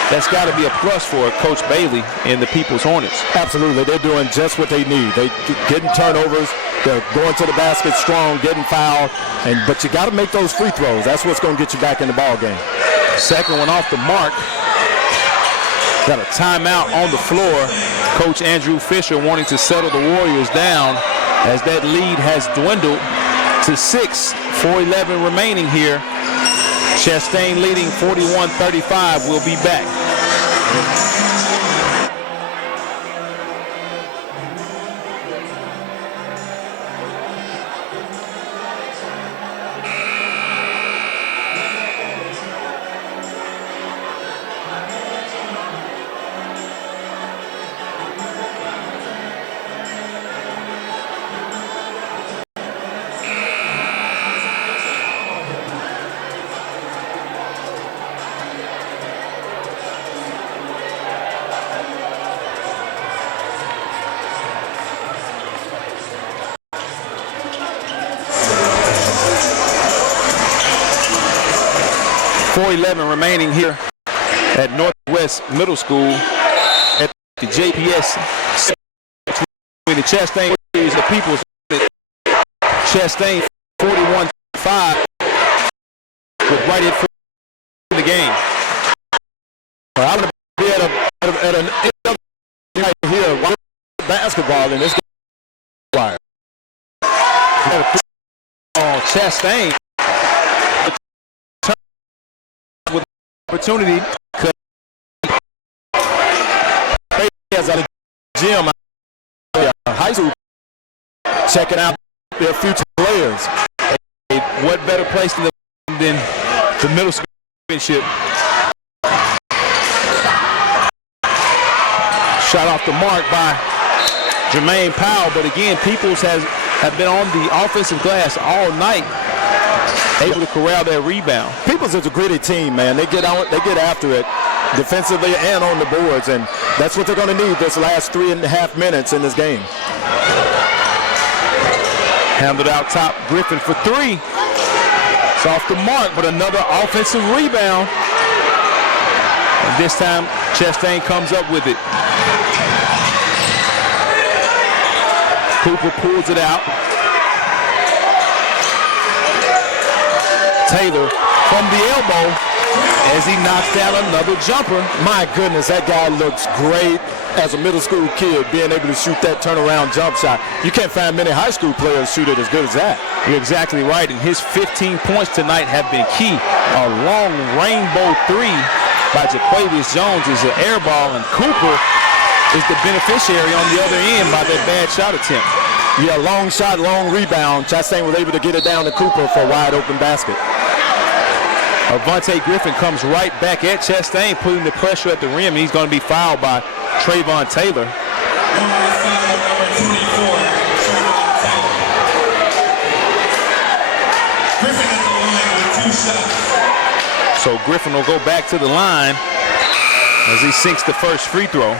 That's got to be a plus for Coach Bailey and the Peeples Hornets. Absolutely. They're doing just what they need. They're getting turnovers. They're going to the basket strong, getting fouled. But you got to make those free throws. That's what's going to get you back in the ball game. Second one off the mark. Got a timeout on the floor. Coach Andrew Fisher wanting to settle the Warriors down as that lead has dwindled to 6. 4:11 remaining here. Chastain leading 41-35. We'll be back. Remaining here at Northwest Middle School at the JPS between the Chastain Warriors and the Peeples. Chastain 41-5 with right in the game. I'm going to be at an right here basketball in this game. Chastain. Opportunity as a gym, high school, checking out their future players. What better place than the middle school championship? Shot off the mark by Jermaine Powell, but again, Peeples have been on the offensive glass all night. Able to corral that rebound. Peeples is a gritty team, man. They get after it defensively and on the boards, and that's what they're going to need this last 3.5 minutes in this game. Handled out top, Griffin for 3. It's off the mark, but another offensive rebound. And this time, Chastain comes up with it. Cooper pulls it out. Taylor from the elbow as he knocks down another jumper. My goodness, that guy looks great as a middle school kid, being able to shoot that turnaround jump shot. You can't find many high school players shoot it as good as that. You're exactly right, and his 15 points tonight have been key. A long rainbow 3 by Jaquavius Jones is an air ball, and Cooper is the beneficiary on the other end by that bad shot attempt. Yeah, long shot, long rebound. Chastain was able to get it down to Cooper for a wide open basket. Avante Griffin comes right back at Chastain, putting the pressure at the rim, and he's going to be fouled by Trayvon Taylor. So Griffin will go back to the line as he sinks the first free throw.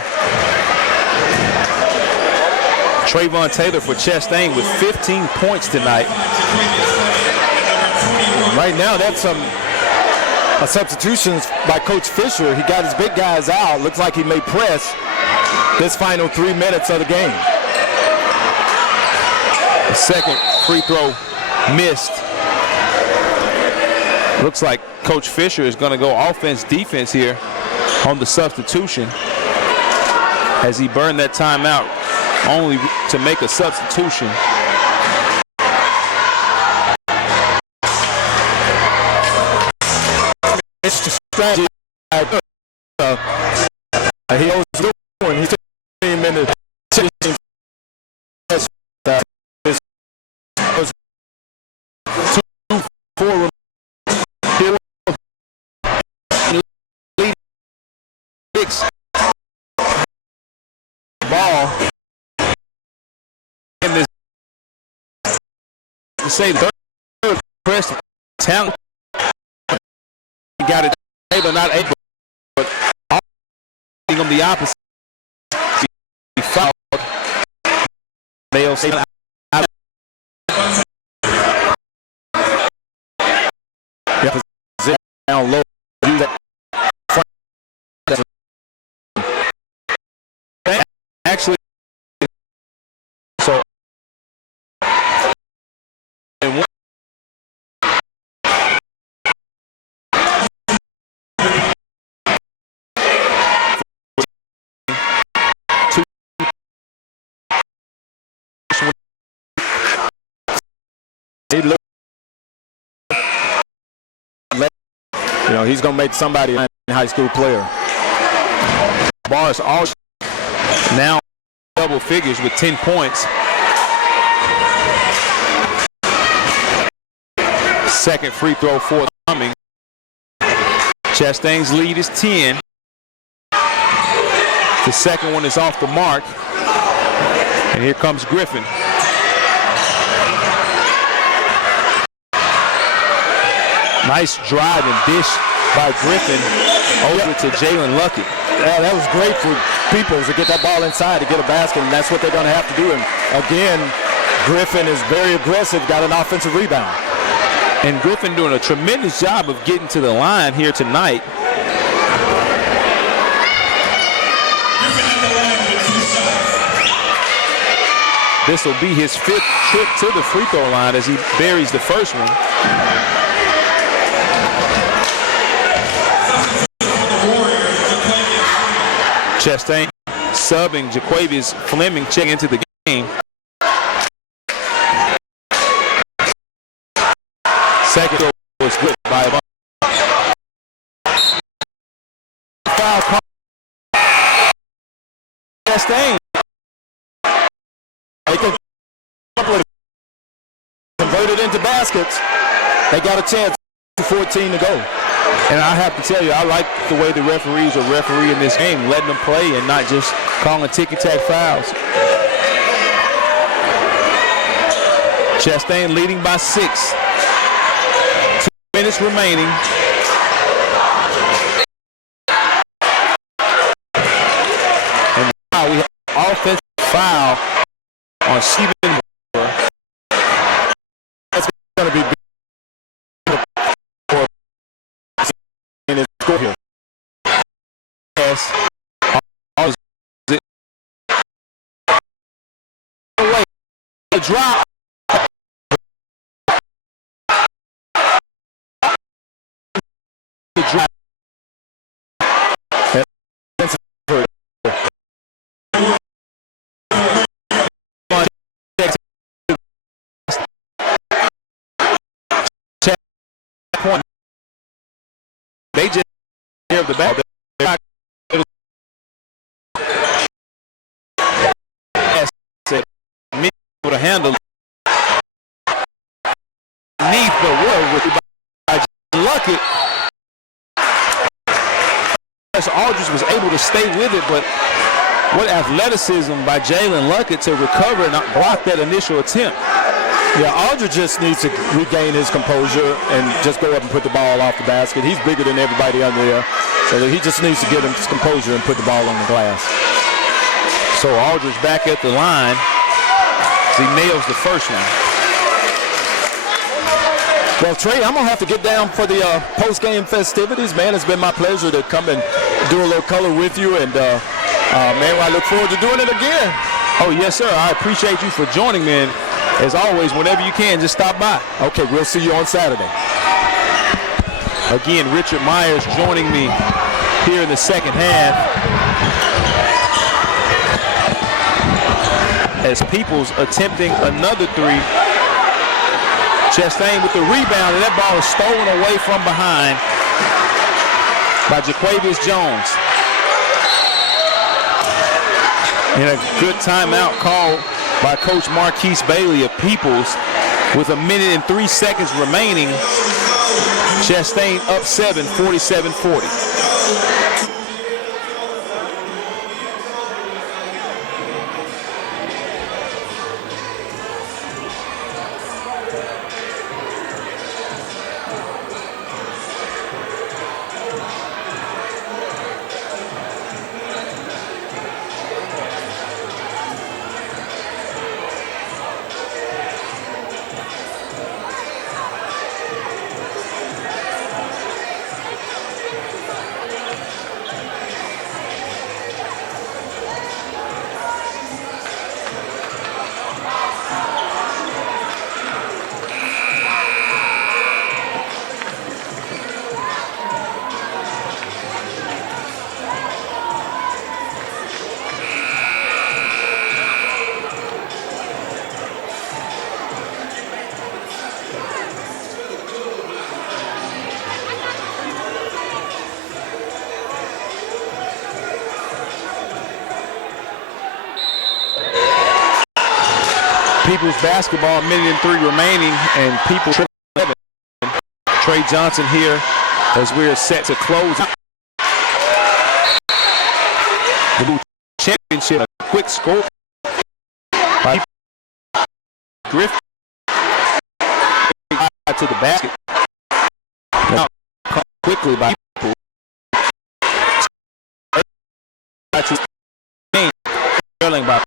Trayvon Taylor for Chastain with 15 points tonight. Right now, that's some substitutions by Coach Fisher. He got his big guys out. Looks like he may press this final 3 minutes of the game. The second free throw missed. Looks like Coach Fisher is going to go offense-defense here on the substitution as he burned that timeout only to make a substitution. It's the strategy. He was doing. He's 15 minutes. Ball in this to say third press talent. He got it able, not able, but on the opposite. He fouled. They'll say down low. Actually, so and one, two, he's going to make somebody a high school player. Bars all now double figures with 10 points. Second free throw forthcoming. Chastain's lead is 10. The second one is off the mark. And here comes Griffin. Nice drive and dish by Griffin over to Jalen Luckett. Yeah, that was great for Peeples to get that ball inside to get a basket, and that's what they're going to have to do. And again, Griffin is very aggressive, got an offensive rebound. And Griffin doing a tremendous job of getting to the line here tonight. This will be his 5th trip to the free throw line as he buries the first one. Chastain subbing Jaquavius Fleming checking into the game. Second throw was good by foul call. Chastain. They can convert it into baskets. They got a chance. 14 to go. And I have to tell you, I like the way the referees are refereeing this game, letting them play and not just calling ticky-tack fouls. Chastain leading by 6. 2 minutes remaining. And now we have offensive foul on Stephen. That's going to be go here. Yes. The drop. The drop. They just of the back. Able to handle beneath the world with Luckett. Aldridge was able to stay with it, but what athleticism by Jalen Luckett to recover and not block that initial attempt. Yeah, Aldridge just needs to regain his composure and just go up and put the ball off the basket. He's bigger than everybody under there, so he just needs to get his composure and put the ball on the glass. So Aldridge back at the line. He nails the first one. Well, Trey, I'm going to have to get down for the post-game festivities. Man, it's been my pleasure to come and do a little color with you. And, man, I look forward to doing it again. Oh, yes, sir. I appreciate you for joining me. And as always, whenever you can, just stop by. Okay, we'll see you on Saturday. Again, Richard Myers joining me here in the second half. As Peeples attempting another three. Chastain with the rebound, and that ball is stolen away from behind by Jaquavius Jones. And a good timeout call by Coach Marquise Bailey of Peeples with 1 minute and 3 seconds remaining. Chastain up 7, 47-40. Peeples basketball, 1 minute and 3 remaining, and Peeples 11. Trey Johnson here as we're set to close the new championship. A quick score by Griffin to the basket. Now caught quickly by Peeples. Trailing by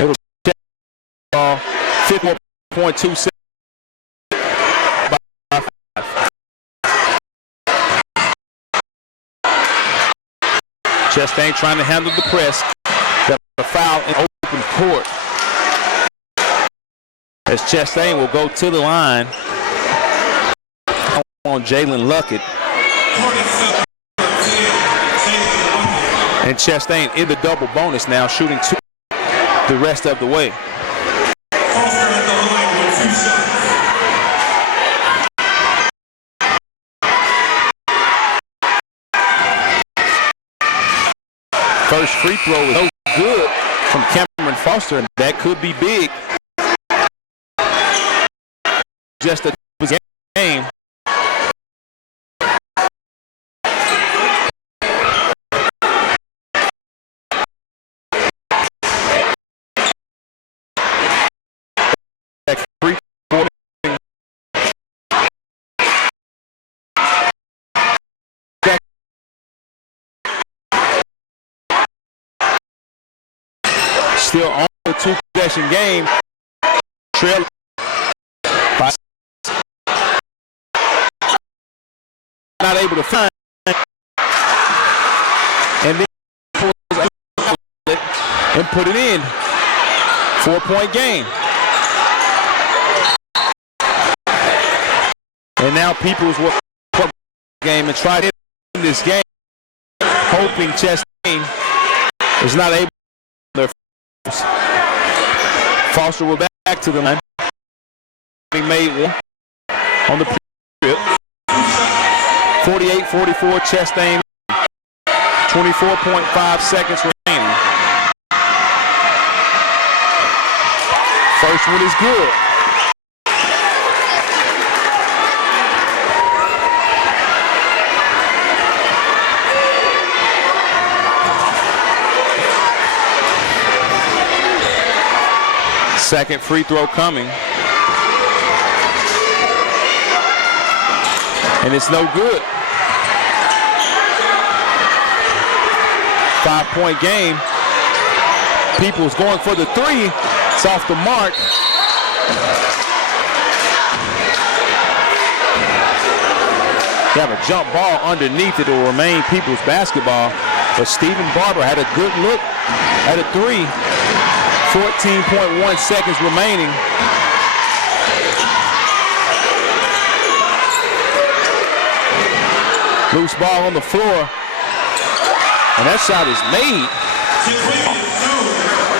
It'll check 50.26 by 5. Chastain trying to handle the press. Got a foul in open court. As Chastain will go to the line on Jalen Luckett. And Chastain in the double bonus now, shooting 2 the rest of the way. First free throw is no good from Cameron Foster, and that could be big. Just a game. Still on the 2-possession game. Trail by not able to find, and then and put it in. 4-point game. And now Peeples will play the game and try to end this game, hoping Chastain is not able to. Foster will back to the line. He made one on the trip. 48-44 Chastain. 24.5 seconds remaining. First one is good. Second free throw coming. And it's no good. 5-point game. Peeples going for the three. It's off the mark. You have a jump ball underneath it. It will remain Peeples basketball. But Stephen Barber had a good look at a three. 14.1 seconds remaining. Loose ball on the floor. And that shot is made.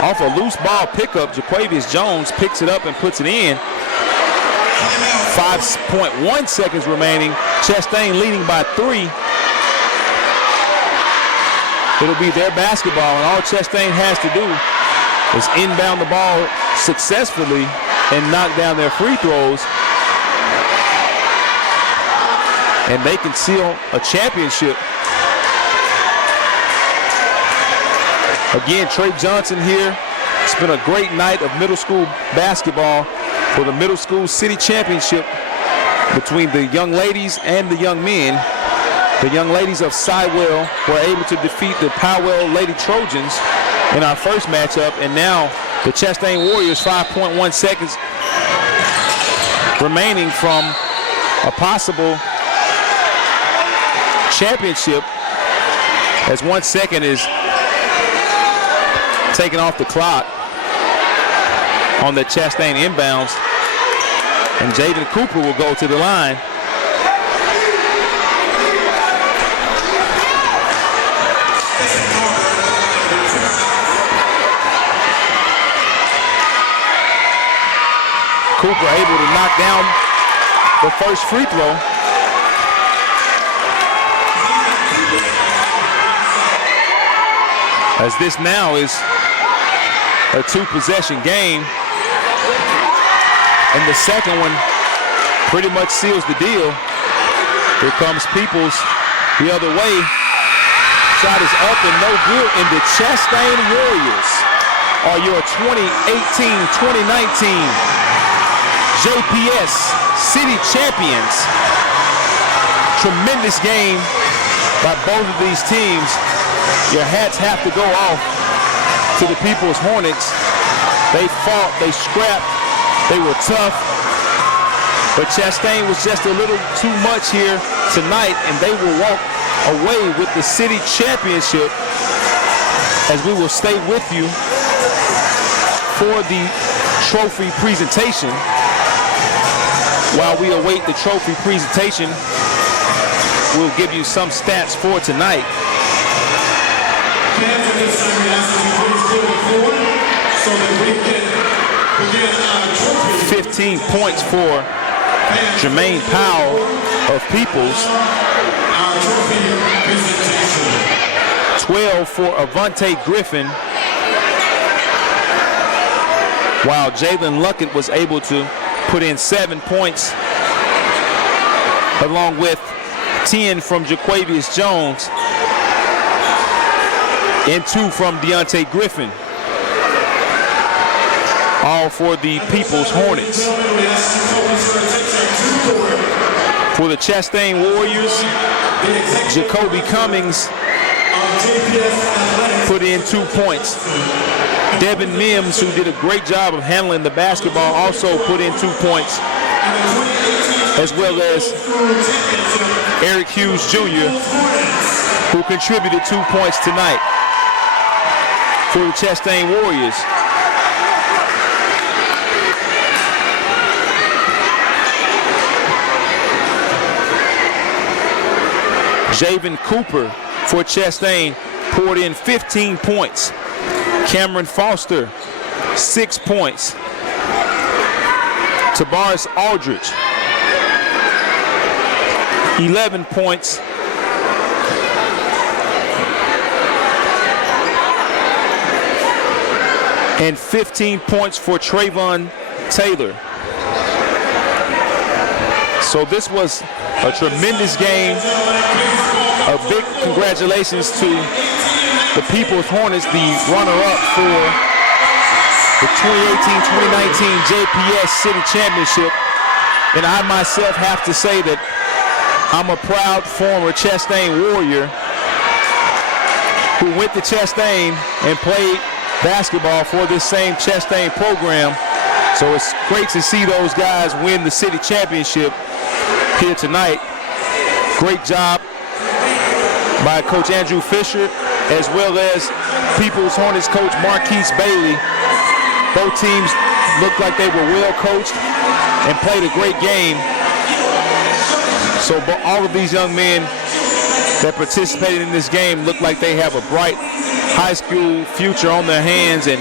Off a loose ball pickup, Jaquavius Jones picks it up and puts it in. 5.1 seconds remaining. Chastain leading by 3. It'll be their basketball, and all Chastain has to do is inbound the ball successfully and knock down their free throws. And they can seal a championship. Again, Trey Johnson here. It's been a great night of middle school basketball for the middle school city championship between the young ladies and the young men. The young ladies of Siwell were able to defeat the Powell Lady Trojans in our first matchup, and now the Chastain Warriors, 5.1 seconds remaining from a possible championship, as 1 second is taken off the clock on the Chastain inbounds, and Jaden Cooper will go to the line. Cooper able to knock down the first free throw. As this now is a 2-possession game. And the second one pretty much seals the deal. Here comes Peeples the other way. Shot is up and no good, and the Chastain Warriors are your 2018-2019 JPS City Champions. Tremendous game by both of these teams. Your hats have to go off to the People's Hornets. They fought, they scrapped, they were tough. But Chastain was just a little too much here tonight, and they will walk away with the city championship, as we will stay with you for the trophy presentation. While we await the trophy presentation, we'll give you some stats for tonight. 15 points for Jermaine Powell of Peeples. 12 for Avante Griffin. While Jalen Luckett was able to put in 7 points, along with 10 from Jaquavius Jones and 2 from Deontay Griffin. All for the People's Hornets. For the Chastain Warriors, Jacoby Cummings put in 2 points. Devin Mims, who did a great job of handling the basketball, also put in 2 points, as well as Eric Hughes Jr., who contributed 2 points tonight for the Chastain Warriors. Javen Cooper for Chastain poured in 15 points. Cameron Foster, 6 points. Tavares Aldridge, 11 points. And 15 points for Trayvon Taylor. So this was a tremendous game. A big congratulations to the Peeples Hornets, the runner-up for the 2018-2019 JPS City Championship. And I myself have to say that I'm a proud former Chastain Warrior who went to Chastain and played basketball for this same Chastain program. So it's great to see those guys win the city championship here tonight. Great job by Coach Andrew Fisher, as well as Peeples Hornets coach Marquise Bailey. Both teams looked like they were well coached and played a great game. So all of these young men that participated in this game look like they have a bright high school future on their hands, and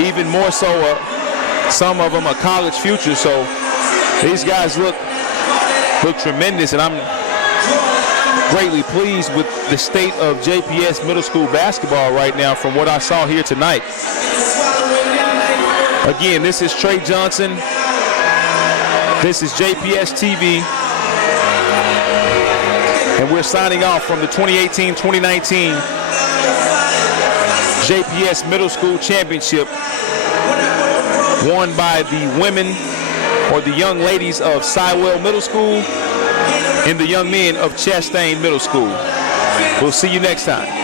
even more so some of them a college future. So these guys look tremendous, and I'm greatly pleased with the state of JPS middle school basketball right now from what I saw here tonight. Again, this is Trey Johnson. This is JPS TV. And we're signing off from the 2018-2019 JPS Middle School Championship, won by the women or the young ladies of Siwell Middle School and the young men of Chastain Middle School. We'll see you next time.